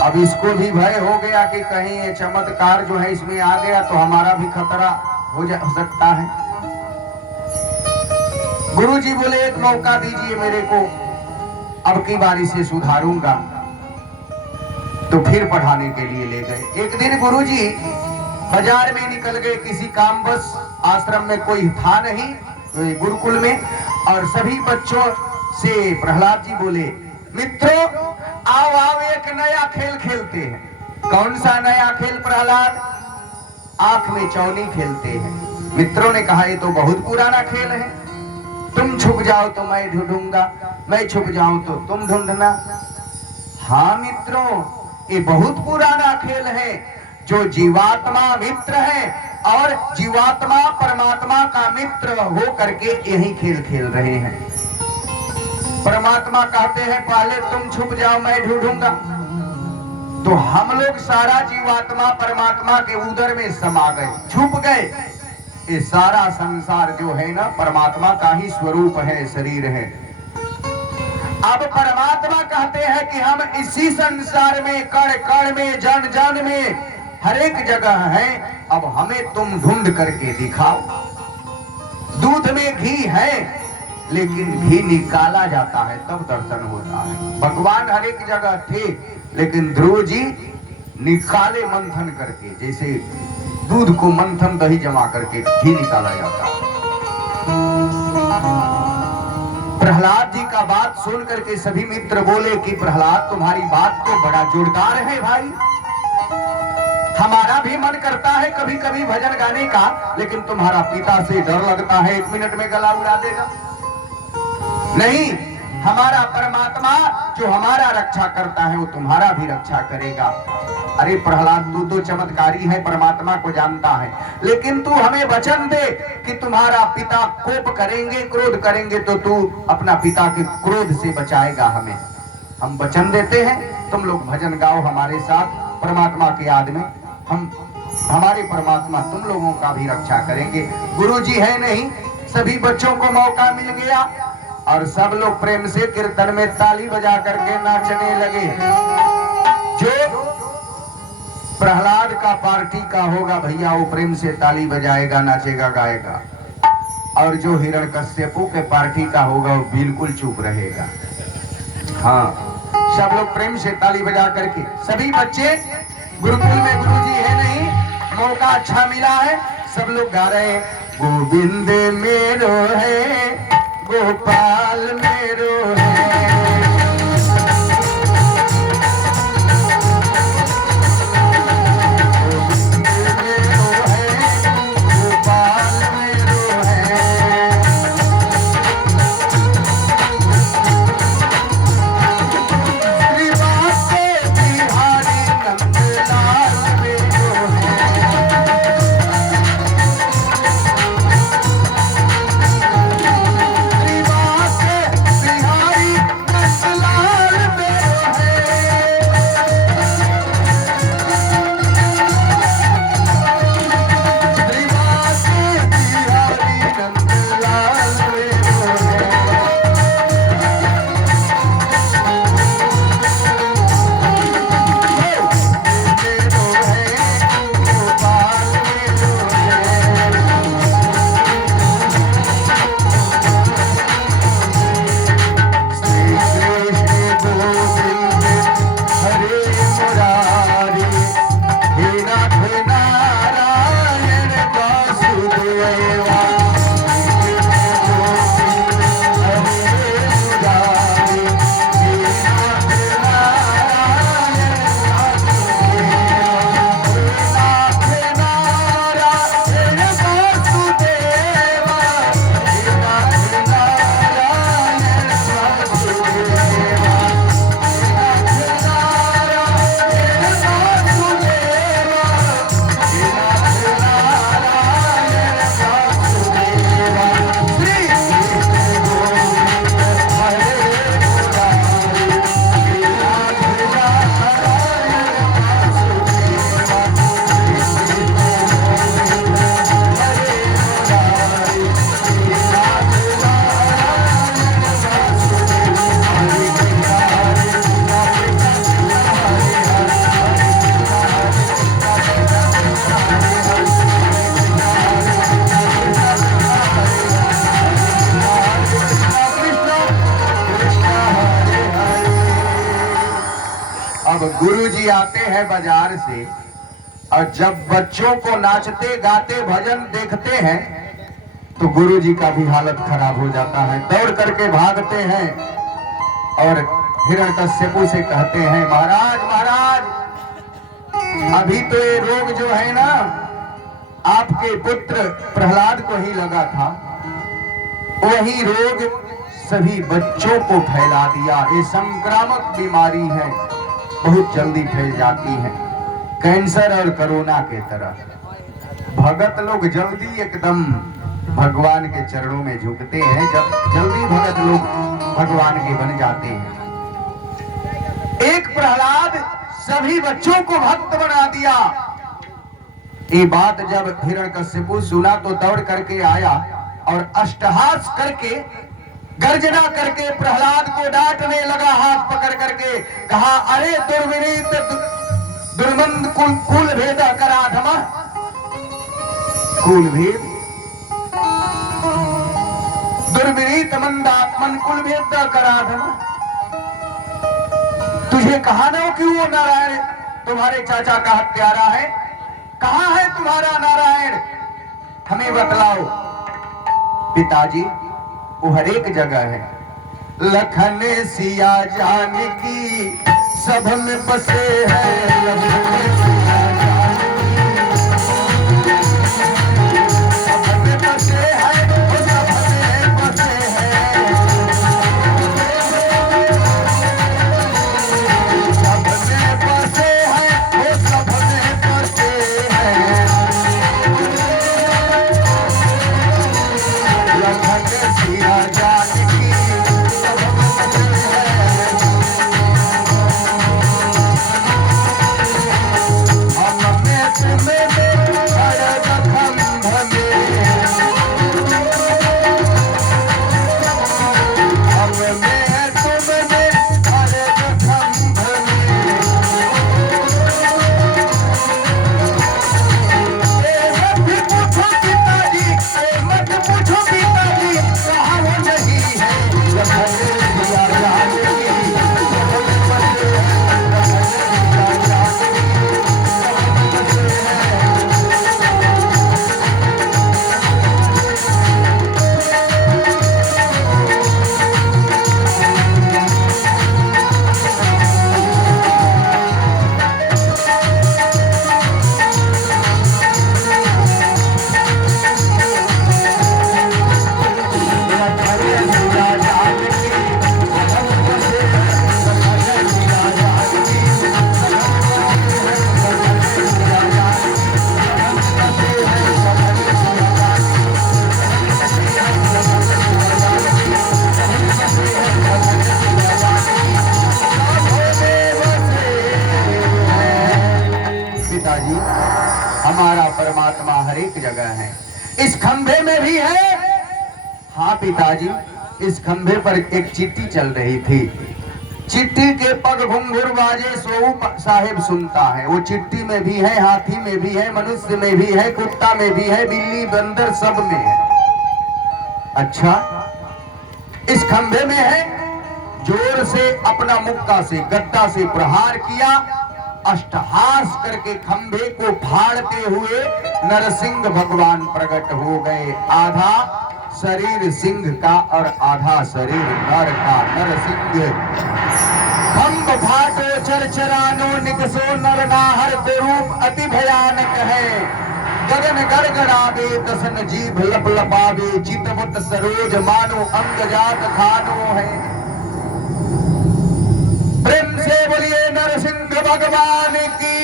अब इसको भी भय हो गया कि कहीं ये चमत्कार जो है इसमें आ गया तो हमारा भी खतरा हो सकता है। गुरुजी बोले, एक मौका दीजिए मेरे को, अब की बारी से सुधारूंगा। तो फिर पढ़ाने के लिए ले गए। एक दिन गुरुजी बाजार में निकल गए किसी काम बस। आश्रम में कोई था नहीं, गुरुकुल में, और सभी बच्चों से प्रहलाद जी बोले, मित्रों आओ आओ, एक नया खेल खेलते हैं। कौन सा नया खेल प्रहलाद? आंख में चौनी खेलते हैं। मित्रों ने कहा, ये तो बहुत पुराना खेल है। तुम छुप जाओ तो मैं ढूंढूंगा, मैं छुप जाऊं तो तुम ढूंढना। हाँ मित्रों, ये बहुत पुराना खेल है। जो जीवात्मा मित्र है और जीवात्मा परमात्मा का मित्र हो करके यही खेल खेल रहे हैं। परमात्मा कहते हैं, पहले तुम छुप जाओ, मैं ढूंढूंगा। तो हम लोग सारा जीवात्मा परमात्मा के उदर में समा गए, छुप गए। ये सारा संसार जो है ना, परमात्मा का ही स्वरूप है, शरीर है। अब परमात्मा कहते हैं कि हम इसी संसार में, कण कण में, जन जन में, हर एक जगह है। अब हमें तुम ढूंढ करके दिखाओ। दूध में घी है, लेकिन घी निकाला जाता है तब दर्शन होता है। भगवान हर एक जगह थे, लेकिन ध्रुव जी निकाले मंथन करके, जैसे दूध को मंथन दही जमा करके घी निकाला जाता है। प्रहलाद जी का बात सुन करके सभी मित्र बोले कि प्रहलाद तुम्हारी बात तो बड़ा जोरदार है भाई, हमारा भी मन करता है कभी कभी भजन गाने का, लेकिन तुम्हारा पिता से डर लगता है 1 मिनट में गला उड़ा देगा। नहीं, हमारा परमात्मा जो हमारा रक्षा करता है वो तुम्हारा भी रक्षा करेगा। अरे प्रहलाद, तू तो चमत्कारी है, परमात्मा को जानता है, लेकिन तू हमें वचन दे कि तुम्हारा पिता कोप करेंगे, क्रोध करेंगे तो तू अपना पिता के क्रोध से बचाएगा हमें। हम वचन देते हैं, तुम लोग भजन गाओ हमारे साथ परमात्मा की याद में, हम हमारे परमात्मा तुम लोगों का भी रक्षा करेंगे। गुरुजी है नहीं, सभी बच्चों को मौका मिल गया और सब लोग प्रेम से कीर्तन में ताली बजा करके नाचने लगे। जो प्रहलाद का पार्टी का होगा भैया वो प्रेम से ताली बजाएगा, नाचेगा, गाएगा, और जो हिरण्यकश्यपु के पार्टी का होगा वो बिल्कुल चुप रहेगा। हाँ, सब लोग प्रेम से ताली बजा करके, सभी बच्चे गुरुकुल में गुरुजी है नहीं, मौका अच्छा मिला है, सब लोग गा रहे हैं, गोविंद मेरो है, गोपाल मेरो है। गुरुजी आते हैं बाजार से और जब बच्चों को नाचते गाते भजन देखते हैं तो गुरुजी का भी हालत खराब हो जाता है, दौड़ करके भागते हैं और हिरण्यकश्यपु से कहते हैं, महाराज महाराज, अभी तो ये रोग जो है ना आपके पुत्र प्रहलाद को ही लगा था, वही रोग सभी बच्चों को फैला दिया। ये संक्रामक बीमारी है, बहुत जल्दी फैल जाती है, कैंसर और कोरोना के तरह। भगत लोग जल्दी एकदम भगवान के चरणों में झुकते हैं, जब जल्दी भगत लोग भगवान के बन जाते हैं। एक प्रहलाद सभी बच्चों को भक्त बना दिया। ये बात जब हिरण्यकश्यपु सुना तो दौड़ करके आया और अष्टहास करके गर्जना करके प्रहलाद को डांटने लगा, हाथ पकड़ करके कहा, अरे दुर्विनीत दुर्मंद कुल भेद कराधमा, कुल भेद दुर्विनीत मंदात्मन कुल भेद कराधमा, तुझे मुझे कहा ना कि वो नारायण तुम्हारे चाचा का हत्यारा है। कहाँ है तुम्हारा नारायण, हमें बतलाओ। पिताजी वो हर एक जगह है। लखन सिया जानकी सब में बसे हैं, लखन सिया सब में बसे हैं, वो सब में बसे हैं, सब में बसे हैं, वो सब में बसे हैं। लखन सिया जानकी सब में बसे हैं, हम में तुम्हें खड़ग खंभ में, हम में तुम्हें खड़ग खंभ में। मत पूछो पिताजी, मत पूछो पिताजी, कहाँ वो नहीं है। लखन सिया जानकी सब में बसे हैं, लखन सिया जानकी सब में बसे हैं। पिताजी हमारा परमात्मा हर एक जगह है, इस खंभे में भी है। हाँ पिताजी, इस खंभे पर एक चिट्ठी चल रही थी। चिट्ठी के पग घुंघरू बाजे सोऊ साहेब सुनता है। वो चिट्ठी में भी है, हाथी में भी है, मनुष्य में भी है, कुत्ता में भी है, बिल्ली बंदर सब में है। अच्छा, इस खंभे में है। जोर से अपना मुक्का से गद्दा से प्रहार किया, अष्टहास करके खंभे को फाड़ते हुए नरसिंह भगवान प्रकट हो गए। आधा शरीर सिंह का और आधा शरीर नर का। नरसिंह खंभ फाटो चरचरानो निकसो नरनाहर को रूप अति भयानक है। गगन गड़गड़ावे दसन जीभ लप लपावे, चितवत सरोज मानो अंग जात खानो है। प्रेम से बोलिए नरसिंह भगवान की।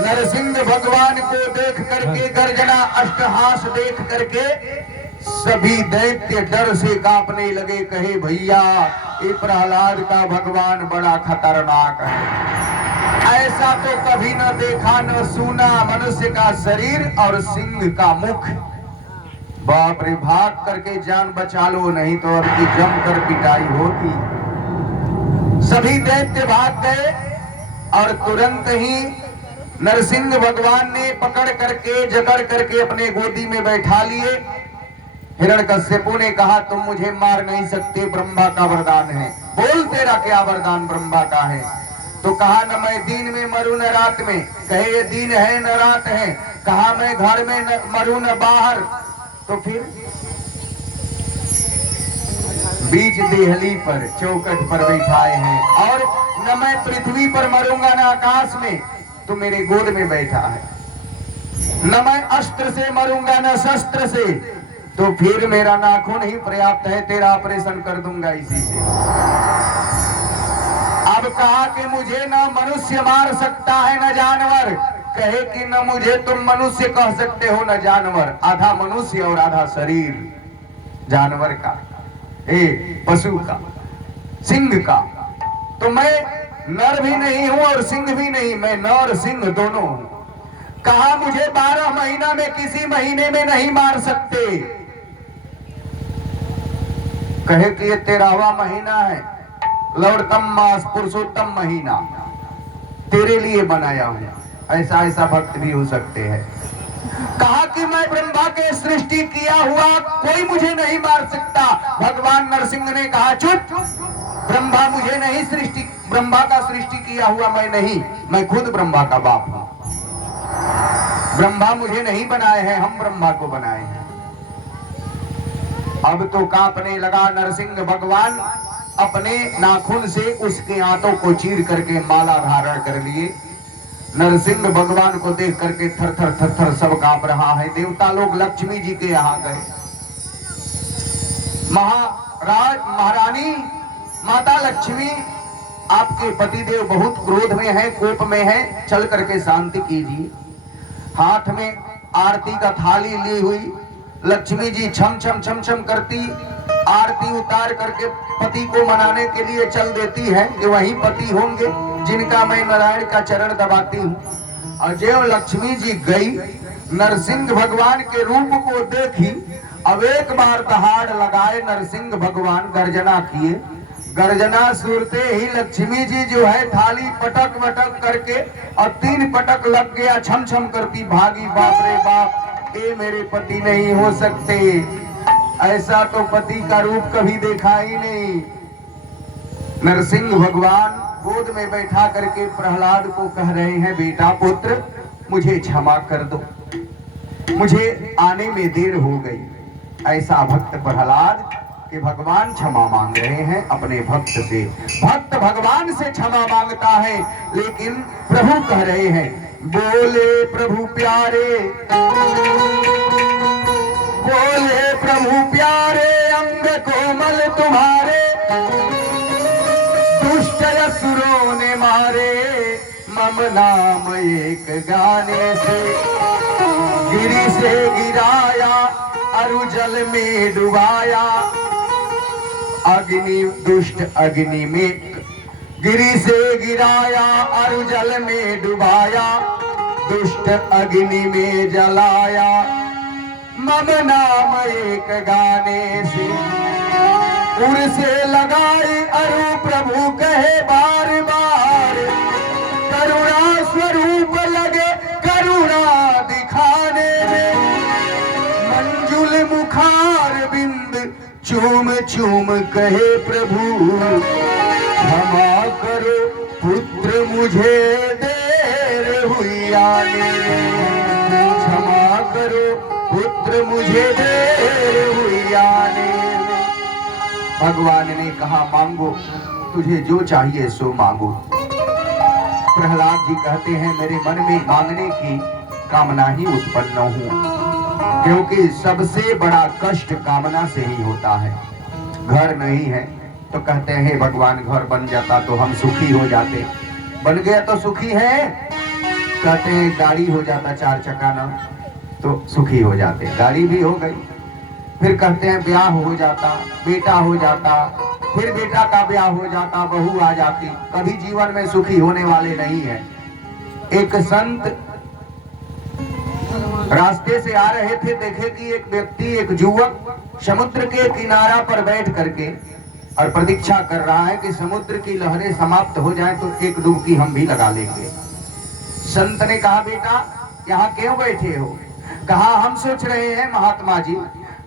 नरसिंह भगवान को देख करके गर्जना अष्टहास देख करके सभी दैत्य डर से कांपने लगे। कहे भैया ये प्रहलाद का भगवान बड़ा खतरनाक है, ऐसा तो कभी न देखा न सुना। मनुष्य का शरीर और सिंह का मुख। बाप रे, भाग करके जान बचा लो, नहीं तो अब की जमकर पिटाई होती। सभी दैत्य भाग गए और तुरंत ही नरसिंह भगवान ने पकड़ करके जकड़ करके अपने गोदी में बैठा लिए। हिरण्यकश्यपु ने कहा तुम मुझे मार नहीं सकते, ब्रह्मा का वरदान है। बोल तेरा क्या वरदान ब्रह्मा का है? तो कहा न मैं दिन में मरूं न रात में। कहे ये दिन है न रात है। कहा मैं घर में न मरूं न बाहर। तो फिर बीच देहली पर चौकट पर बैठाए हैं। और न मैं पृथ्वी पर मरूंगा न आकाश में, तो मेरे गोद में बैठा है। न मैं अस्त्र से मरूंगा न शस्त्र से, तो फिर मेरा नाखून ही पर्याप्त है, तेरा ऑपरेशन कर दूंगा इसी से। अब कहा कि मुझे न मनुष्य मार सकता है न जानवर। कहे कि न मुझे तुम मनुष्य कह सकते हो न जानवर। आधा मनुष्य और आधा शरीर जानवर का, पशु का, सिंह का। तो मैं नर भी नहीं हूं और सिंह भी नहीं, मैं नर सिंह दोनों हूं। कहा मुझे 12 महीना में किसी महीने में नहीं मार सकते। कहे कि ये 13वां महीना है, लौड़तम मास पुरुषोत्तम महीना तेरे लिए बनाया हूं। ऐसा ऐसा भक्त भी हो सकते हैं। कहा कि मैं ब्रह्मा के सृष्टि किया हुआ, कोई मुझे नहीं मार सकता। भगवान नरसिंह ने कहा चुप, ब्रह्मा मुझे नहीं सृष्टि, ब्रह्मा का सृष्टि किया हुआ मैं नहीं, मैं खुद ब्रह्मा का बाप हूं। ब्रह्मा मुझे नहीं बनाए हैं, हम ब्रह्मा को बनाए हैं। अब तो कांपने लगा नरसिंह भगवान, अपने नाखून से उसके आंतों को चीर करके माला धारण कर लिए। नरसिंह भगवान को देख करके थर थर थर थर सब कांप रहा है। देवता लोग लक्ष्मी जी के यहाँ गए। महारानी माता लक्ष्मी, आपके पतिदेव बहुत क्रोध में है, कोप में है, चल करके शांति कीजिए। हाथ में आरती का थाली ली हुई लक्ष्मी जी छम छम छम छम करती आरती उतार करके पति को मनाने के लिए चल देती है कि वही पति होंगे जिनका मैं नारायण का चरण दबाती हूँ। और जो लक्ष्मी जी गई, नरसिंह भगवान के रूप को देखी, अब एक बार दहाड़ लगाए नरसिंह भगवान गर्जना किए। गर्जना सुनते ही लक्ष्मी जी जो है थाली पटक वटक करके और 3 पटक लग गया, छम छम करती भागी। बाप रे बाप, ये मेरे पति नहीं हो सकते, ऐसा तो पति का रूप कभी देखा ही नहीं। नरसिंह भगवान गोद में बैठा करके प्रहलाद को कह रहे हैं, बेटा पुत्र मुझे क्षमा कर दो, मुझे आने में देर हो गई। ऐसा भक्त प्रहलाद कि भगवान क्षमा मांग रहे हैं अपने भक्त से। भक्त भगवान से क्षमा मांगता है, लेकिन प्रभु कह रहे हैं, बोले प्रभु प्यारे, बोले प्रभु प्यारे, अंग कोमल तुम्हारे, दुष्ट असुरों ने मारे, मम नाम एक गाने से, गिरी से गिराया अरु जल में डुबाया, अग्नि दुष्ट अग्नि में, गिरी से गिराया अरु जल में डुबाया, दुष्ट अग्नि में जलाया, मम नाम एक गाने से, उर से लगाए अरु प्रभु कहे बार बार, करुणा स्वरूप लगे करुणा दिखाने में, मंजुल मुखार बिंद चूम चूम कहे प्रभु, क्षमा करो पुत्र मुझे देर हुई आने, क्षमा करो पुत्र मुझे देर हुई आने। भगवान ने कहा, मांगो, तुझे जो चाहिए सो मांगो। प्रहलाद जी कहते हैं, मेरे मन में मांगने की कामना ही उत्पन्न हुई, क्योंकि सबसे बड़ा कष्ट कामना से ही होता है। घर नहीं है तो कहते हैं भगवान घर बन जाता तो हम सुखी हो जाते, बन गया तो सुखी है। कहते हैं गाड़ी हो जाता 4 चक्का ना तो सुखी हो जाते, गाड़ी भी हो गई। फिर कहते हैं ब्याह हो जाता, बेटा हो जाता, फिर बेटा का ब्याह हो जाता, बहू आ जाती, कभी जीवन में सुखी होने वाले नहीं है। एक संत रास्ते से आ रहे थे, देखे कि एक व्यक्ति, एक युवक समुद्र के किनारा पर बैठ करके और प्रतीक्षा कर रहा है कि समुद्र की लहरें समाप्त हो जाए तो एक डुबकी हम भी लगा लेंगे। संत ने कहा, बेटा यहाँ क्यों बैठे हो? कहा, हम सोच रहे हैं महात्मा जी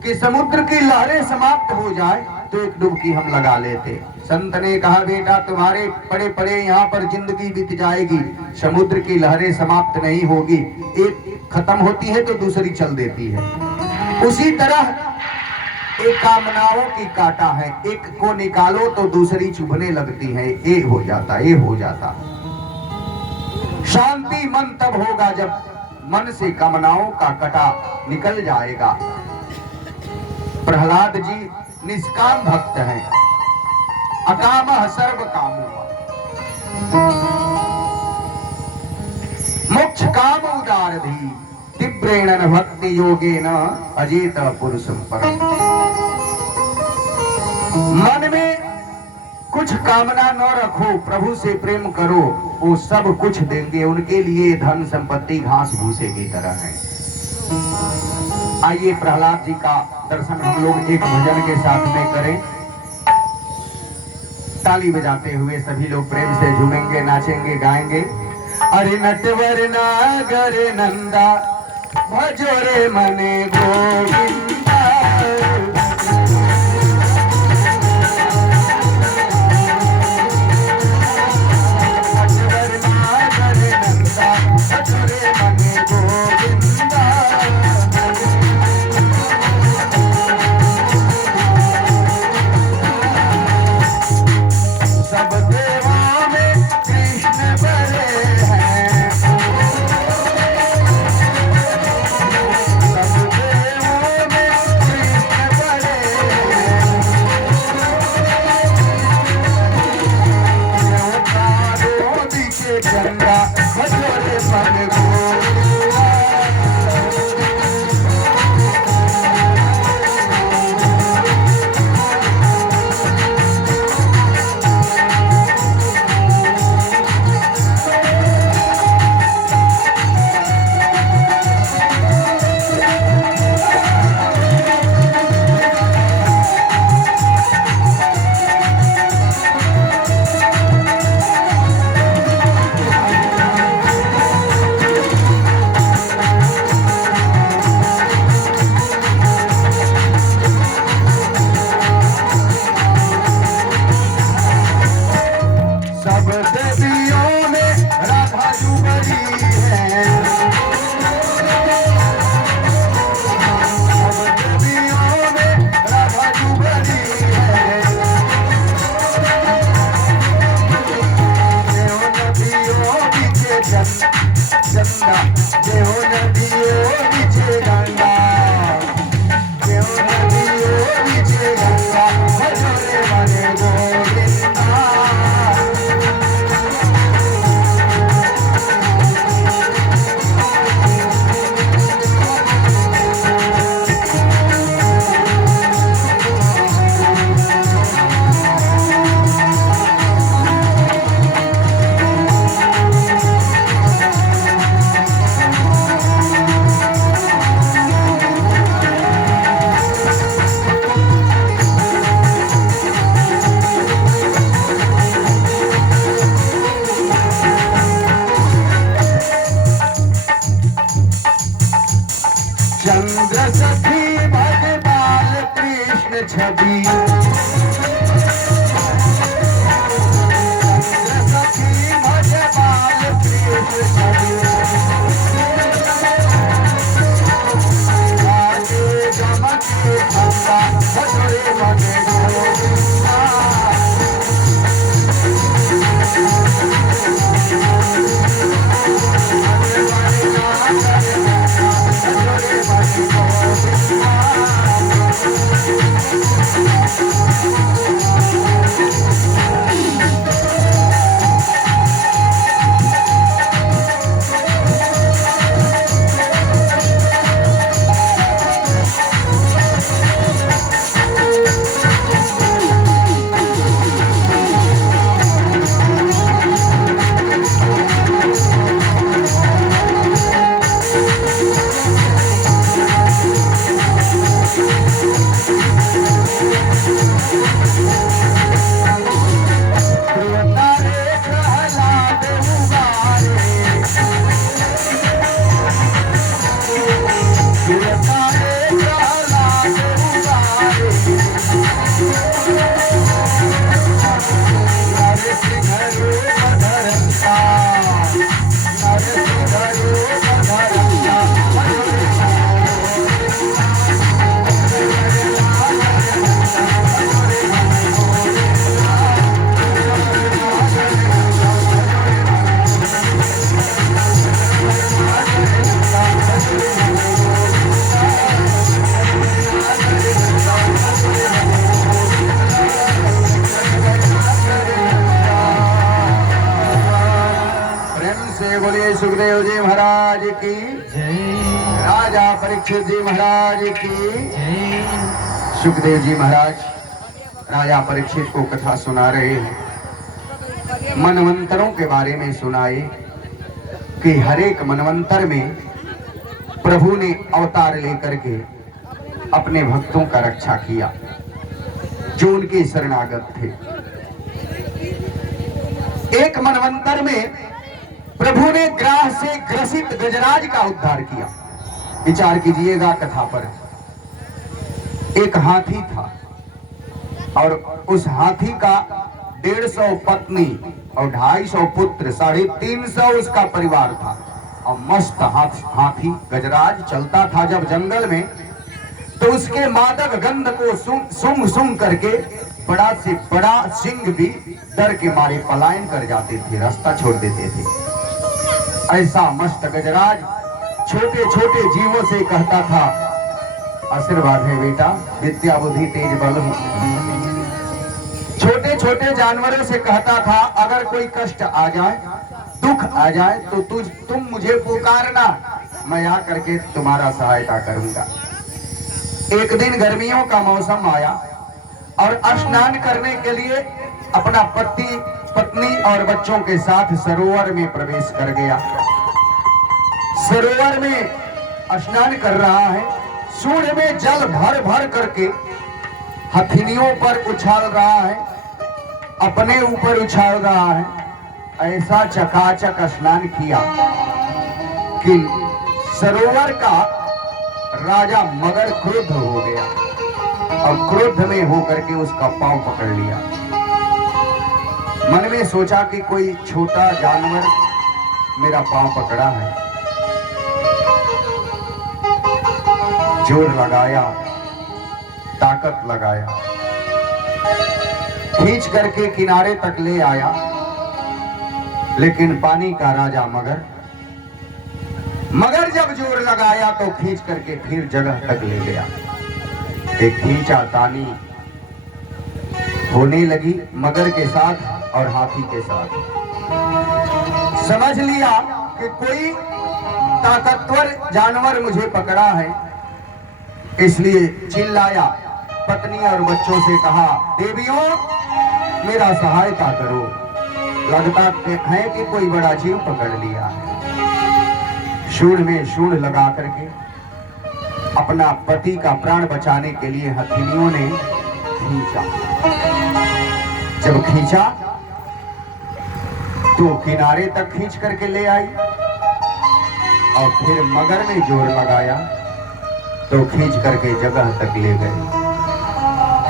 कि समुद्र की लहरें समाप्त हो जाए तो एक डुबकी हम लगा लेते। संत ने कहा, बेटा तुम्हारे पड़े पड़े यहाँ पर जिंदगी बीत जाएगी, समुद्र की लहरें समाप्त नहीं होगी, एक खत्म होती है तो दूसरी चल देती है। उसी तरह एक कामनाओं की कांटा है, एक को निकालो तो दूसरी चुभने लगती है, ये हो जाता, ये हो जाता। शांति मन तब होगा जब मन से कामनाओं का कटा निकल जाएगा। प्रहलाद जी निष्काम भक्त हैं, अकामः सर्व कामो, मोक्ष काम उदारधी, तीव्रेण भक्ति योगेन अजेत पुरुषं परम। मन में कुछ कामना न रखो, प्रभु से प्रेम करो, वो सब कुछ देंगे। उनके लिए धन संपत्ति घास भूसे की तरह है। आइए प्रहलाद जी का दर्शन हम लोग एक भजन के साथ में करें। ताली बजाते हुए सभी लोग प्रेम से झूमेंगे, नाचेंगे, गाएंगे। अरे नटवर नागर नंदा भजो रे मने गोविंदा, छवि सुखदेव जी महाराज की जय। राजा परीक्षित जी महाराज की जय। सुखदेव जी महाराज राजा परीक्षित को कथा सुना रहे हैं। मनवंतरों के बारे में सुनाए कि हर एक मनवंतर में प्रभु ने अवतार लेकर के अपने भक्तों का रक्षा किया जो उनके शरणागत थे। एक मनवंतर में प्रभु ने ग्राह से ग्रसित गजराज का उद्धार किया। विचार कीजिएगा कथा पर। एक हाथी था और उस हाथी का 150 पत्नी और 250 पुत्र, 350 उसका परिवार था। और मस्त हाथी गजराज चलता था जब जंगल में, तो उसके मादक गंध को सूंघ सूंघ करके बड़ा से बड़ा सिंह भी डर के मारे पलायन कर जाते थे, रास्ता छोड़ देते थे। ऐसा मस्त गजराज छोटे छोटे जीवों से कहता था, आशीर्वाद है बेटा, विद्या बुद्धि तेज बल हूं। छोटे छोटे जानवरों से कहता था, अगर कोई कष्ट आ जाए, दुख आ जाए तो तुम मुझे पुकारना, मैं आकर के तुम्हारा सहायता करूंगा। एक दिन गर्मियों का मौसम आया और स्नान करने के लिए अपना पत्नी और बच्चों के साथ सरोवर में प्रवेश कर गया। सरोवर में स्नान कर रहा है, सूर्य में जल भर भर करके हथिनियों पर उछाल रहा है, अपने ऊपर उछाल रहा है। ऐसा चकाचक स्नान किया कि सरोवर का राजा मगर क्रुद्ध हो गया और क्रोध में होकर के उसका पांव पकड़ लिया। मन में सोचा कि कोई छोटा जानवर मेरा पांव पकड़ा है। जोर लगाया, ताकत लगाया, खींच करके किनारे तक ले आया, लेकिन पानी का राजा मगर जब जोर लगाया तो खींच करके फिर जगह तक ले गया। एक खींचा तानी होने लगी मगर के साथ और हाथी के साथ। समझ लिया कि कोई ताकतवर जानवर मुझे पकड़ा है, इसलिए चिल्लाया। पत्नी और बच्चों से कहा, देवियों मेरा सहायता करो, लगता है कि कोई बड़ा जीव पकड़ लिया है। शूल में शूल लगा करके अपना पति का प्राण बचाने के लिए हथिनियों ने खींचा। जब खींचा तो किनारे तक खींच करके ले आई और फिर मगर ने जोर लगाया तो खींच करके जगह तक ले गए।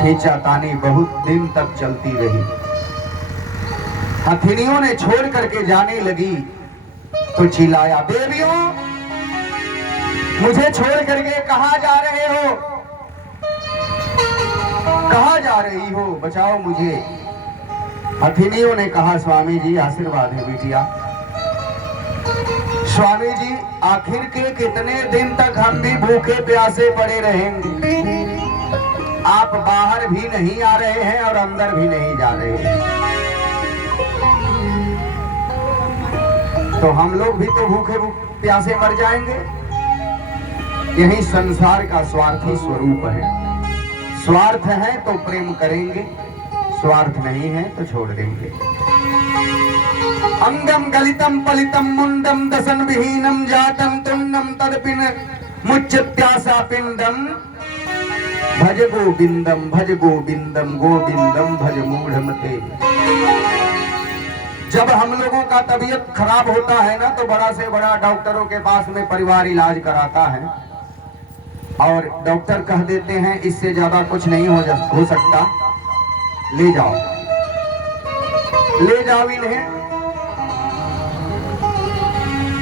खींचातानी बहुत दिन तक चलती रही। हथिनियों ने छोड़ करके जाने लगी तो चिल्लाया, देवियों मुझे छोड़ करके कहां जा रहे हो, कहां जा रही हो, बचाओ मुझे। हथिनियों ने कहा, स्वामी जी आशीर्वाद है बिटिया। स्वामी जी आखिर के कितने दिन तक हम भी भूखे प्यासे पड़े रहेंगे। आप बाहर भी नहीं आ रहे हैं और अंदर भी नहीं जा रहे हैं, तो हम लोग भी तो भूखे प्यासे मर जाएंगे। यही संसार का स्वार्थी स्वरूप है। स्वार्थ है तो प्रेम करेंगे, स्वार्थ नहीं है तो छोड़ देंगे। अंगम गलितम पलितम मुंडम दसन विहीनम जातम तुन्नम तदपिन मुच्यत्यासा पिंडम भज गोविंदम गोविंदम भज मूढ़मते। जब हम लोगों का तबीयत खराब होता है ना, तो बड़ा से बड़ा डॉक्टरों के पास में परिवार इलाज कराता है और डॉक्टर कह देते हैं इससे ज्यादा कुछ नहीं हो सकता, ले जाओ इन्हें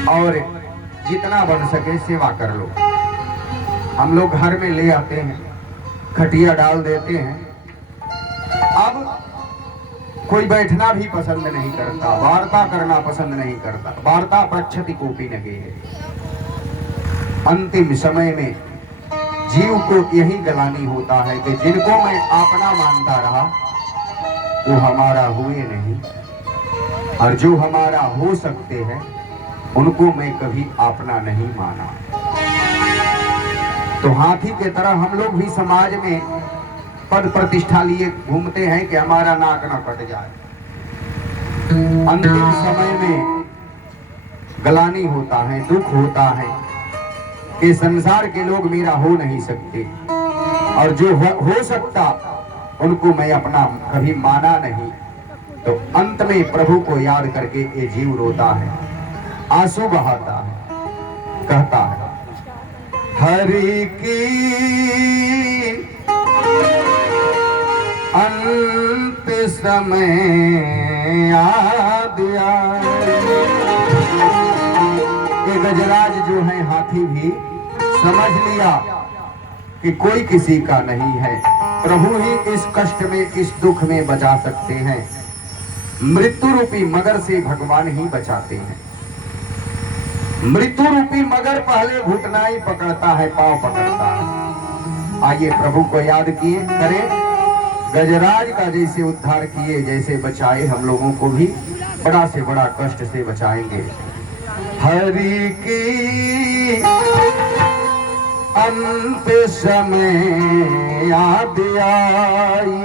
और जितना बन सके सेवा कर लो। हम लोग घर में ले आते हैं, खटिया डाल देते हैं। अब कोई बैठना भी पसंद नहीं करता, वार्ता करना पसंद नहीं करता। वार्ता प्रक्षति कोपी न गए। अंतिम समय में जीव को यही गलानी होता है कि जिनको मैं अपना मानता रहा वो हमारा हुए नहीं, और जो हमारा हो सकते हैं उनको मैं कभी अपना नहीं माना। तो हाथी के तरह हम लोग भी समाज में पद प्रतिष्ठा लिए घूमते हैं कि हमारा नाक न कट जाए। अंतिम समय में गलानी होता है, दुख होता है कि संसार के लोग मेरा हो नहीं सकते, और जो हो सकता उनको मैं अपना कभी माना नहीं। तो अंत में प्रभु को याद करके ये जीव रोता है, आंसू बहाता है, कहता है, हरि की अंत समय याद आए। ये गजराज जो है हाथी भी समझ लिया कि कोई किसी का नहीं है, प्रभु ही इस कष्ट में, इस दुख में बचा सकते हैं। मृत्यु रूपी मगर से भगवान ही बचाते हैं। मृत्यु रूपी मगर पहले घुटना ही पकड़ता है, पांव पकड़ता है। आइए प्रभु को याद किए करें, गजराज का जैसे उद्धार किए, जैसे बचाए, हम लोगों को भी बड़ा से बड़ा कष्ट से बचाएंगे। हरि की अंत समय याद आई,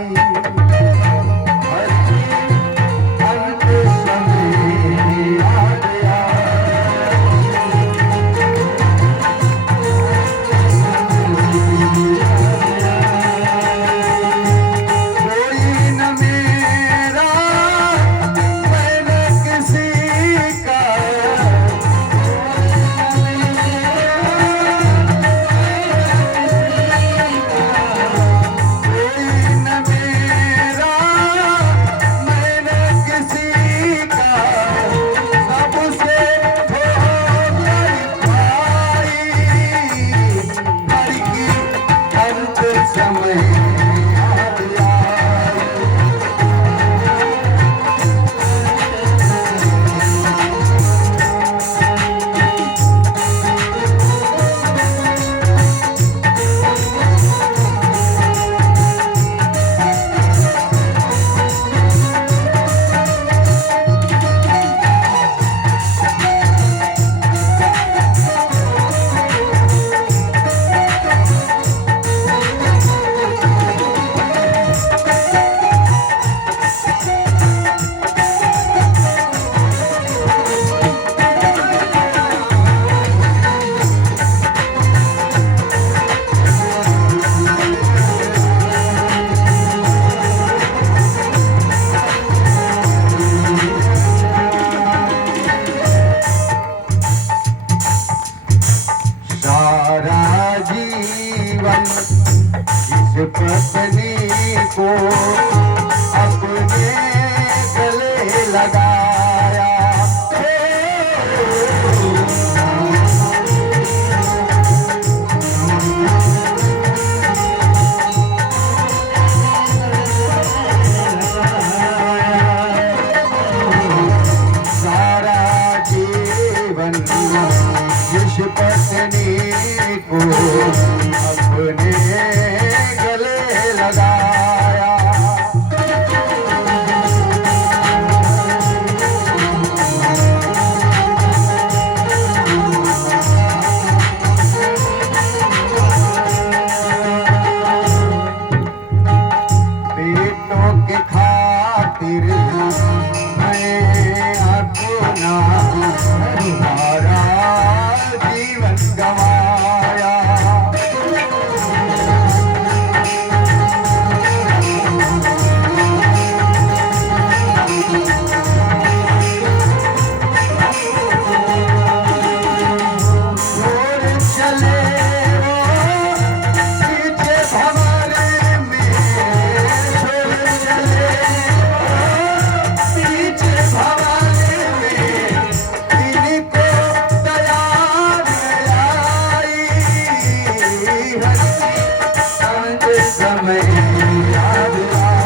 पत्नी को अपने गले लगाया। सारा जीवन जिस पत्नी को अपने गले लगाया। बेटों के खातिर मैं अपना तुम्हारा जीवन गवाया। छोड़ चले वो पीछे भंवरे में, छोड़ चले वो पीछे भंवरे में, इनको दया न आई। हंसी संग समय याद आई।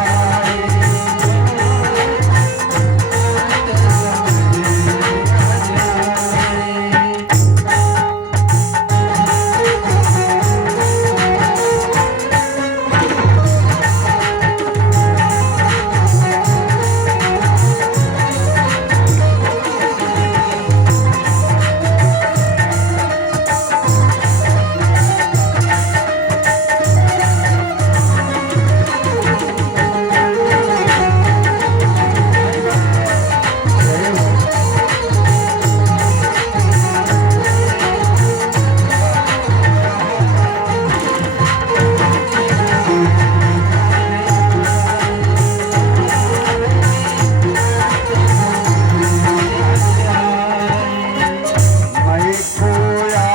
मैं खोया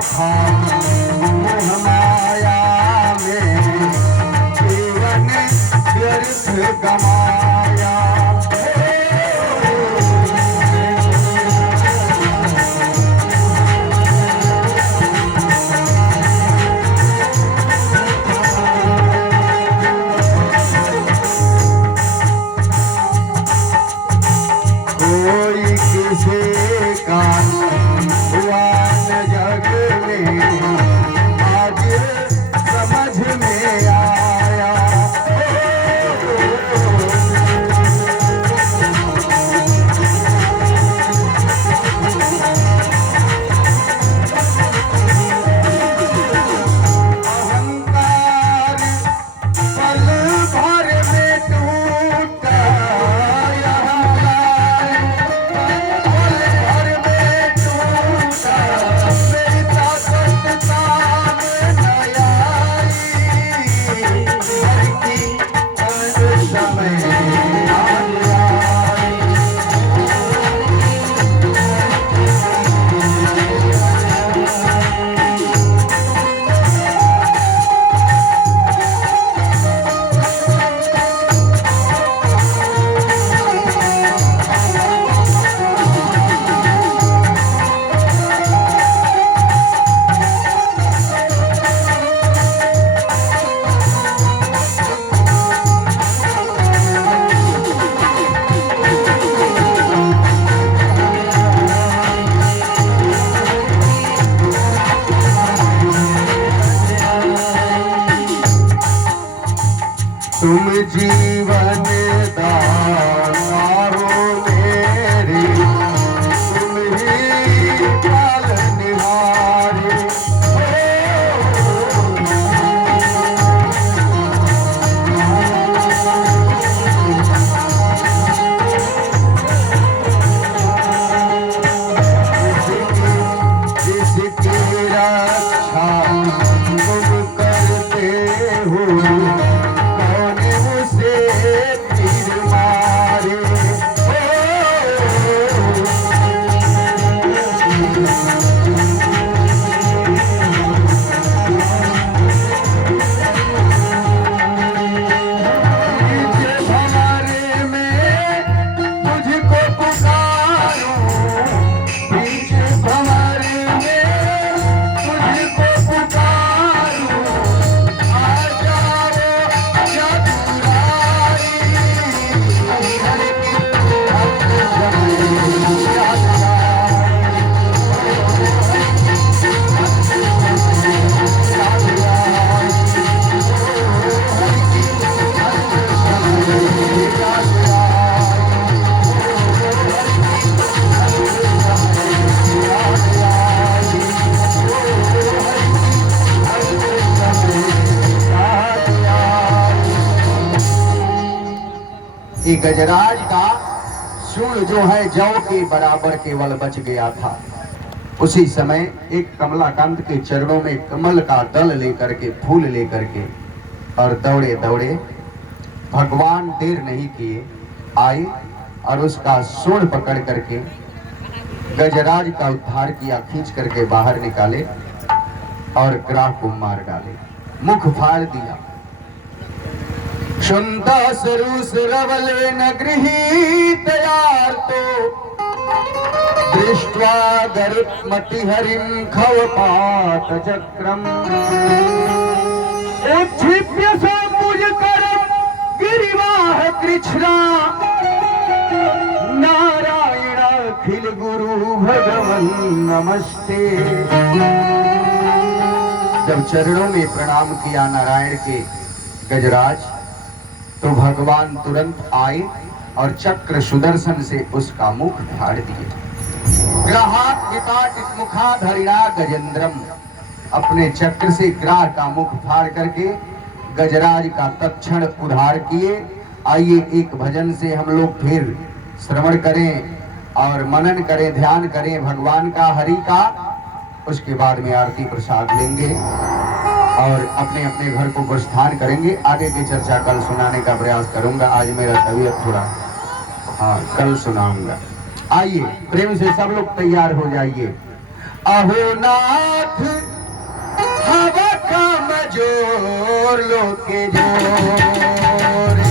था मोह माया में, जीवन व्यर्थ गमाया। कोई किसी का हुआ न जग में, आज समझ में आया। अहंकार पल भर में टूटा, पल भर में टूटा, मेरी ताकत काम न आई। हर की अंत समय याद आई। तुम जीवन दाता हो मेरे, तुम ही पालनहारे। जिसकी रक्षा तुम करते हो, कौन उसे तीर मारे। ये गजराज का सूंड जो है जौ के बराबर केवल बच गया था। उसी समय एक कमलाकांत के चरणों में कमल का दल लेकर के, फूल लेकर के, और दौड़े दौड़े भगवान देर नहीं किए आए और उसका सूंड पकड़ करके गजराज का उद्धार किया, खींच करके बाहर निकाले और ग्राह को मार डाले, मुख फाड़ दिया। सुनता सरूस रवले न गृहीत यार तो दृष्ट्वा गरुत्मति हरिं खवपात चक्रम उच्छिप्य सम्भुजकरं गिरिवाह कृच्छ्रा नारायण अखिल गुरु भगवन नमस्ते। जब चरणों में प्रणाम किया नारायण के गजराज, तो भगवान तुरंत आए और चक्र सुदर्शन से उसका मुख फाड़ दिए। ग्राहात विपाटित मुखाधरिणा गजेंद्रम, अपने चक्र से ग्राह का मुख फाड़ करके गजराज का तत्क्षण उद्धार किए। आइए एक भजन से हम लोग फिर श्रवण करें और मनन करें, ध्यान करें भगवान का, हरि का। उसके बाद में आरती प्रसाद लेंगे और अपने अपने घर को प्रस्थान करेंगे। आगे की चर्चा कल सुनाने का प्रयास करूंगा। आज मेरा तबीयत थोड़ा, कल सुनाऊंगा। आइए प्रेम से सब लोग तैयार हो जाइए। अहो नाथ हवा का मजोर लोके जोर,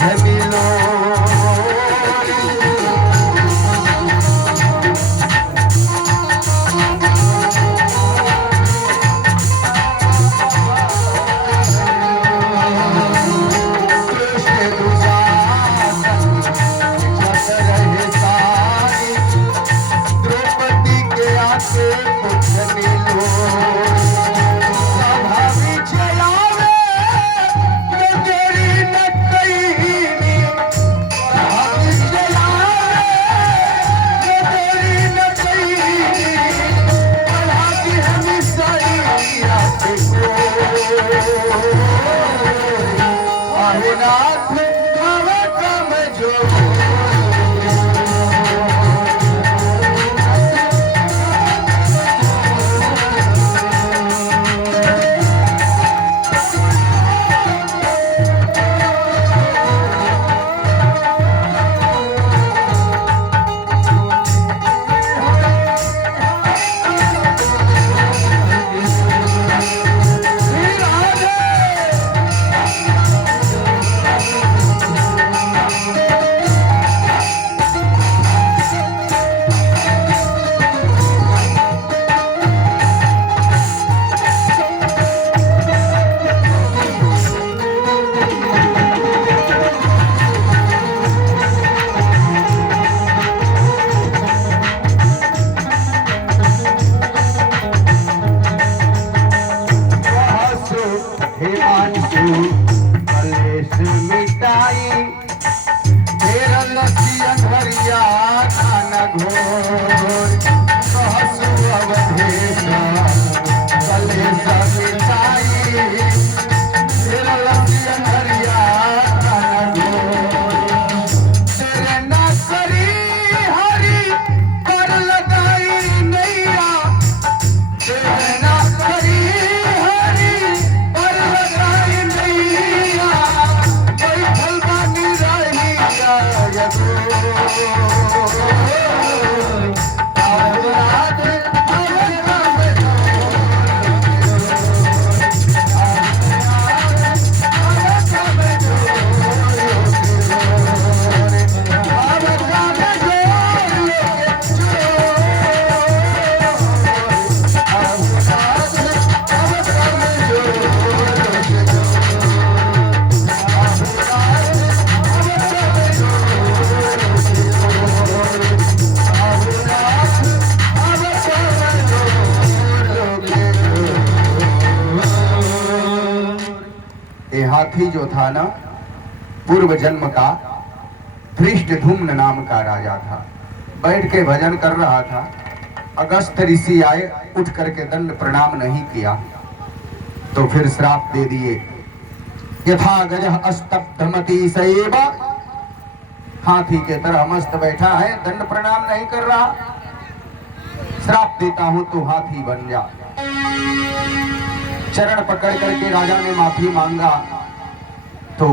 धनी लो हाथी जो था ना, पूर्व जन्म का धृष्टद्युम्न नाम का राजा था। बैठ के भजन कर रहा था। अगस्त ऋषि आए, उठ करके दंड प्रणाम नहीं किया तो फिर श्राप दे दिए। यथा गजः अस्तब्धमति सएव, हाथी के तरह मस्त बैठा है, दंड प्रणाम नहीं कर रहा, श्राप देता हूं तो हाथी बन जा। चरण पकड़ करके राजा ने माफी मांगा तो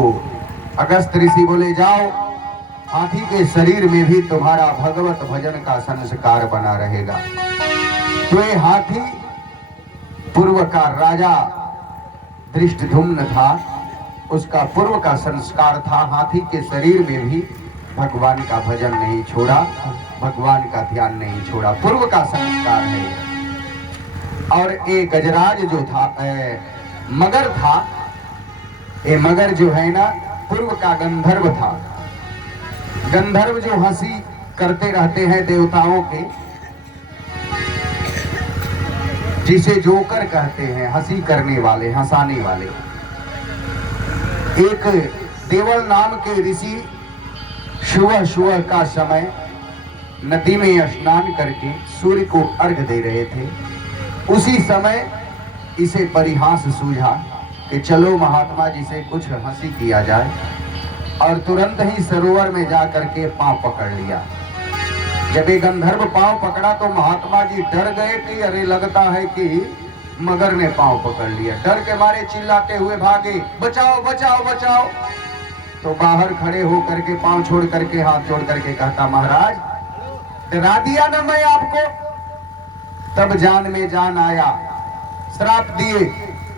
अगस्त ऋषि बोले जाओ, हाथी के शरीर में भी तुम्हारा भगवत भजन का संस्कार बना रहेगा। तो ये हाथी पूर्व का राजा धृष्टद्युम्न था, उसका पूर्व का संस्कार था, हाथी के शरीर में भी भगवान का भजन नहीं छोड़ा, भगवान का ध्यान नहीं छोड़ा, पूर्व का संस्कार है। और ये गजराज जो था, मगर था, ये मगर जो है ना पूर्व का गंधर्व था। गंधर्व जो हंसी करते रहते हैं देवताओं के, जिसे जोकर कहते हैं, हंसी करने वाले, हंसाने वाले। एक देवल नाम के ऋषि सुबह सुबह का समय नदी में स्नान करके सूर्य को अर्घ दे रहे थे। उसी समय इसे परिहास सूझा कि चलो महात्मा जी से कुछ हंसी किया जाए, और तुरंत ही सरोवर में जा करके पांव पकड़ लिया। जब ये गंधर्व पांव पकड़ा तो महात्मा जी डर गए कि अरे लगता है कि मगर ने पांव पकड़ लिया। डर के मारे चिल्लाते हुए भागे, बचाओ बचाओ बचाओ। तो बाहर खड़े हो करके पांव छोड़ करके, हाथ जोड़ करके कहता, महाराज डरा दिया ना मैं आपको। तब जान में जान आया, श्राप दिए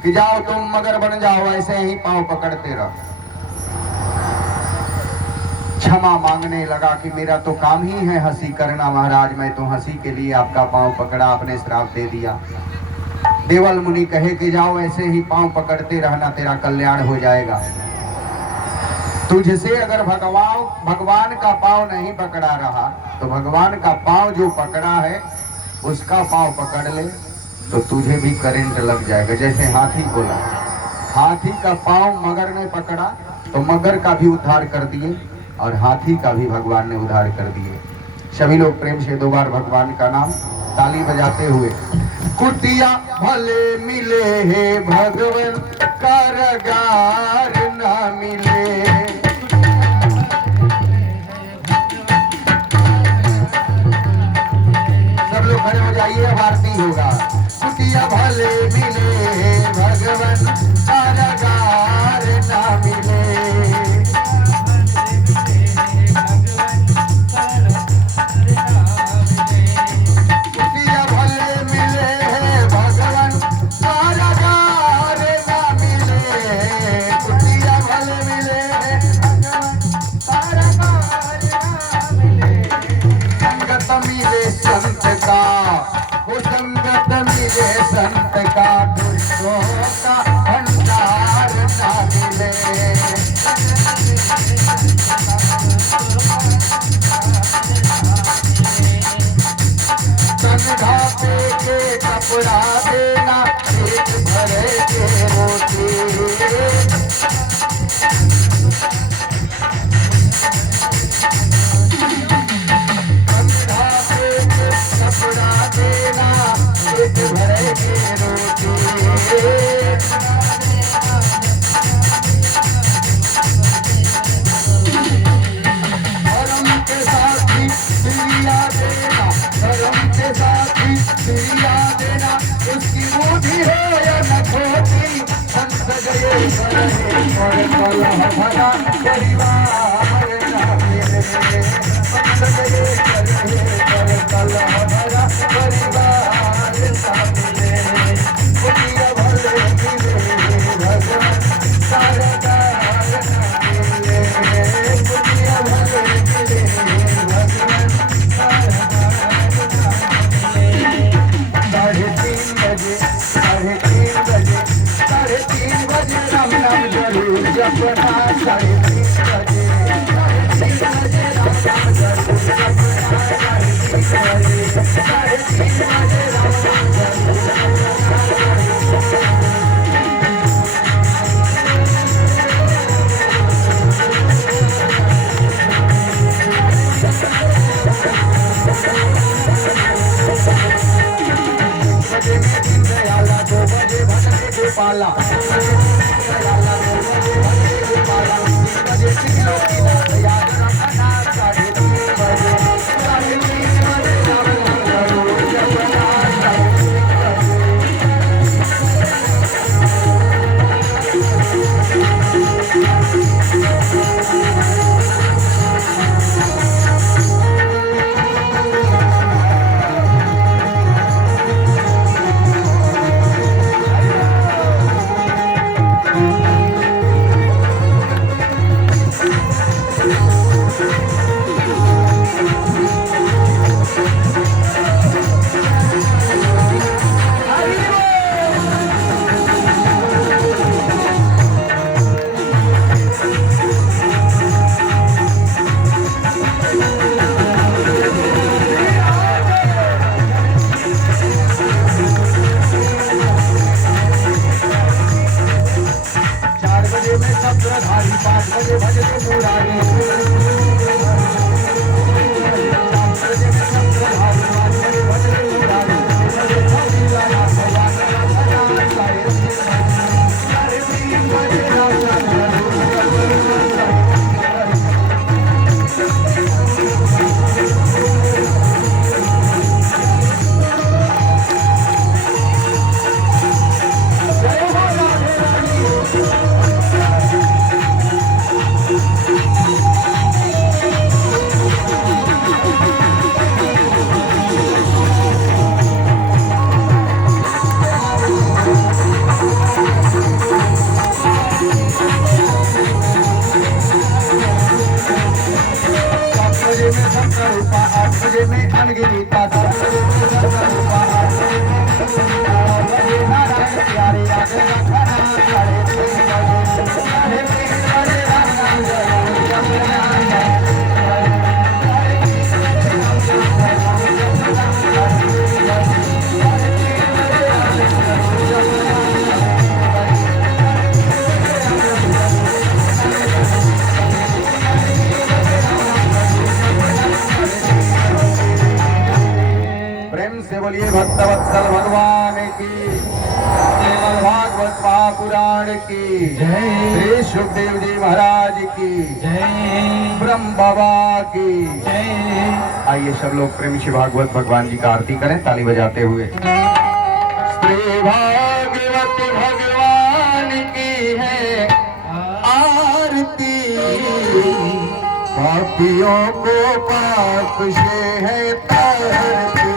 कि जाओ तुम मगर बन जाओ, ऐसे ही पांव पकड़ते रहो। क्षमा मांगने लगा कि मेरा तो काम ही है हंसी करना महाराज, मैं तो हंसी के लिए आपका पांव पकड़ा, आपने श्राप दे दिया। देवल मुनि कहे कि जाओ ऐसे ही पांव पकड़ते रहना, तेरा कल्याण हो जाएगा। तुझसे अगर भगवान का पांव नहीं पकड़ा रहा तो भगवान का पांव जो पकड़ा है उसका पांव पकड़ ले तो तुझे भी करंट लग जाएगा। जैसे हाथी बोला, हाथी का पांव मगर ने पकड़ा तो मगर का भी उद्धार कर दिए और हाथी का भी भगवान ने उद्धार कर दिए। सभी लोग प्रेम से 2 बार भगवान का नाम ताली बजाते हुए। कुटिया भले मिले हे भगवान, कारगार ना मिले। सब लोग खड़े हो जाइए, अब आरती होगा। कुटिया भले मिले हे भगवान, कारगार ना मिले। संत का वो संगत मिले, संत का दुष्टों का भंडार ना मिले। कंधा पे के कपड़ा देना, पेट भरे के रोटी। कपड़ा देना, पेट भरे के रोटी। धर्म के साथी प्रिया देना, धर्म के साथी प्रिया देना, उसकी बूढ़ी हो या न खोटी। संत गए और कलह भरा परिवार ना मिले। संत गए और कलह भरा परिवार ना मिले। कुटिया भले मिले भगवान, कारगार ना मिले। कुटिया भले मिले भगवान, कारगार ना मिले। 3:30 बजे, 3:30 बजे, 3:30 बजे राम नाम जरूर जपना। 3:30 बजे, 3:30 बजे राम नाम जरूर जपना। 3:30 बजे, 3:30 बजे राम नाम जरूर जपना। बजे में दिन दयाला, 2 बजे भटके गोपाला। 2 बजे गोपाला, 3 बजे सिखलो की बात याद रखना। 3:30 बजे, 3:30 बजे राम नाम जरूर जपना। 3:30 मन गीता नारायण प्यारे आगे बोलिए भक्तवत्सल भगवान की, श्रीमद् भागवत महापुराण की जय, श्री सुखदेव जी महाराज की जय, ब्रह्म बाबा की जय। आइए सब लोग प्रेम से भागवत भगवान जी का आरती करें ताली बजाते हुए। श्री भागवत भगवान की है आरती, पापियों को पाप से है तारती।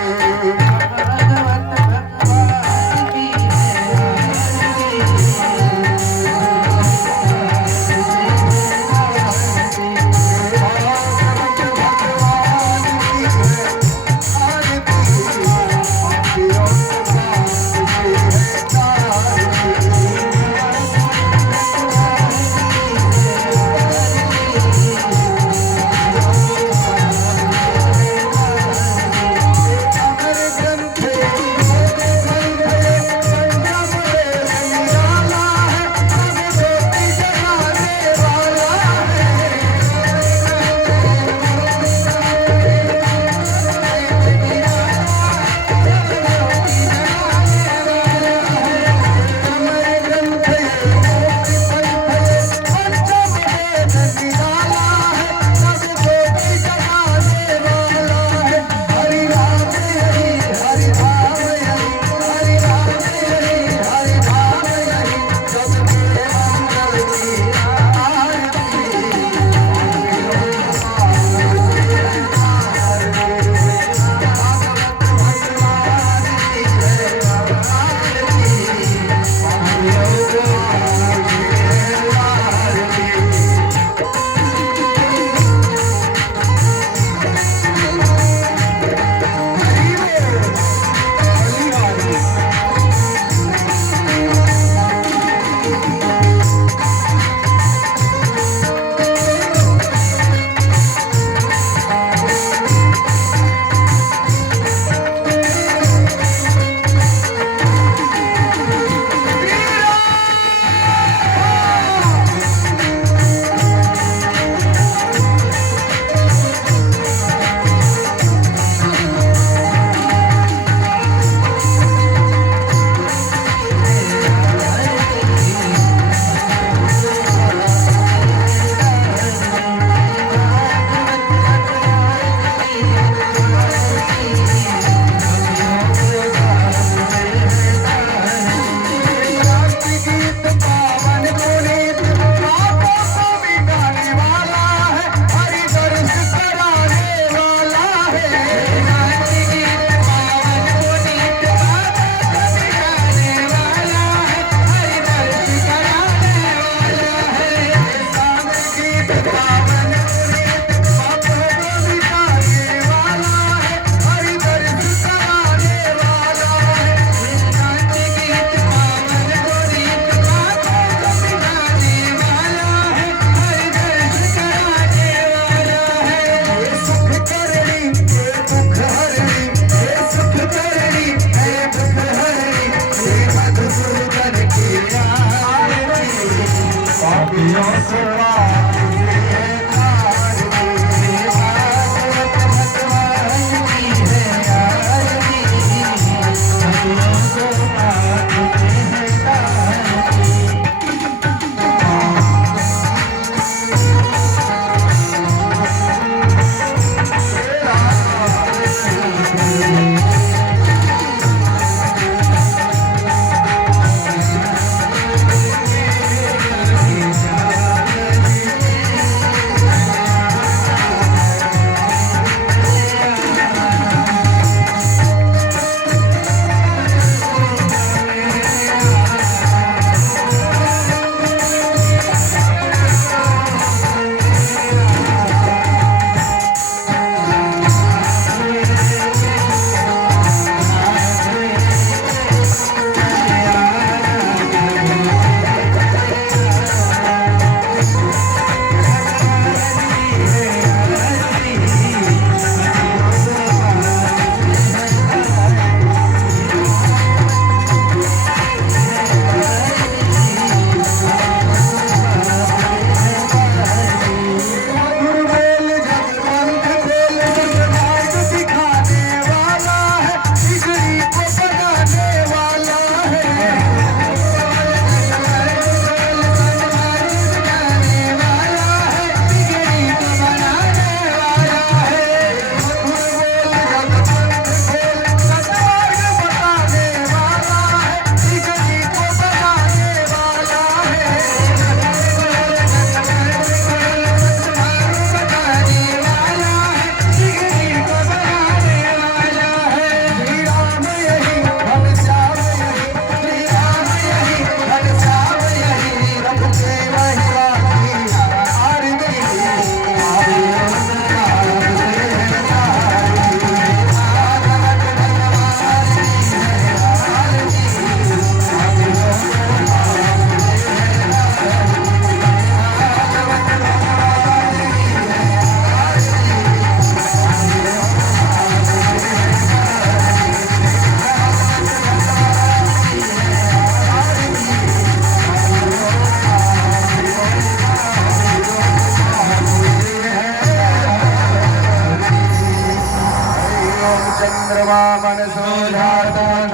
ओम चंद्रमा मनसो जातः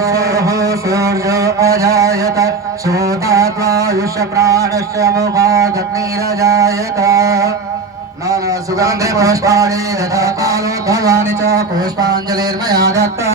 सूर्यो अजायत श्रोतात्मायुष्य प्राणस्य मुखादग्निरजायत नाना सुगंध पुष्पाणि तथा कालोद्भवानि च पुष्पाञ्जलिर्मया दत्ता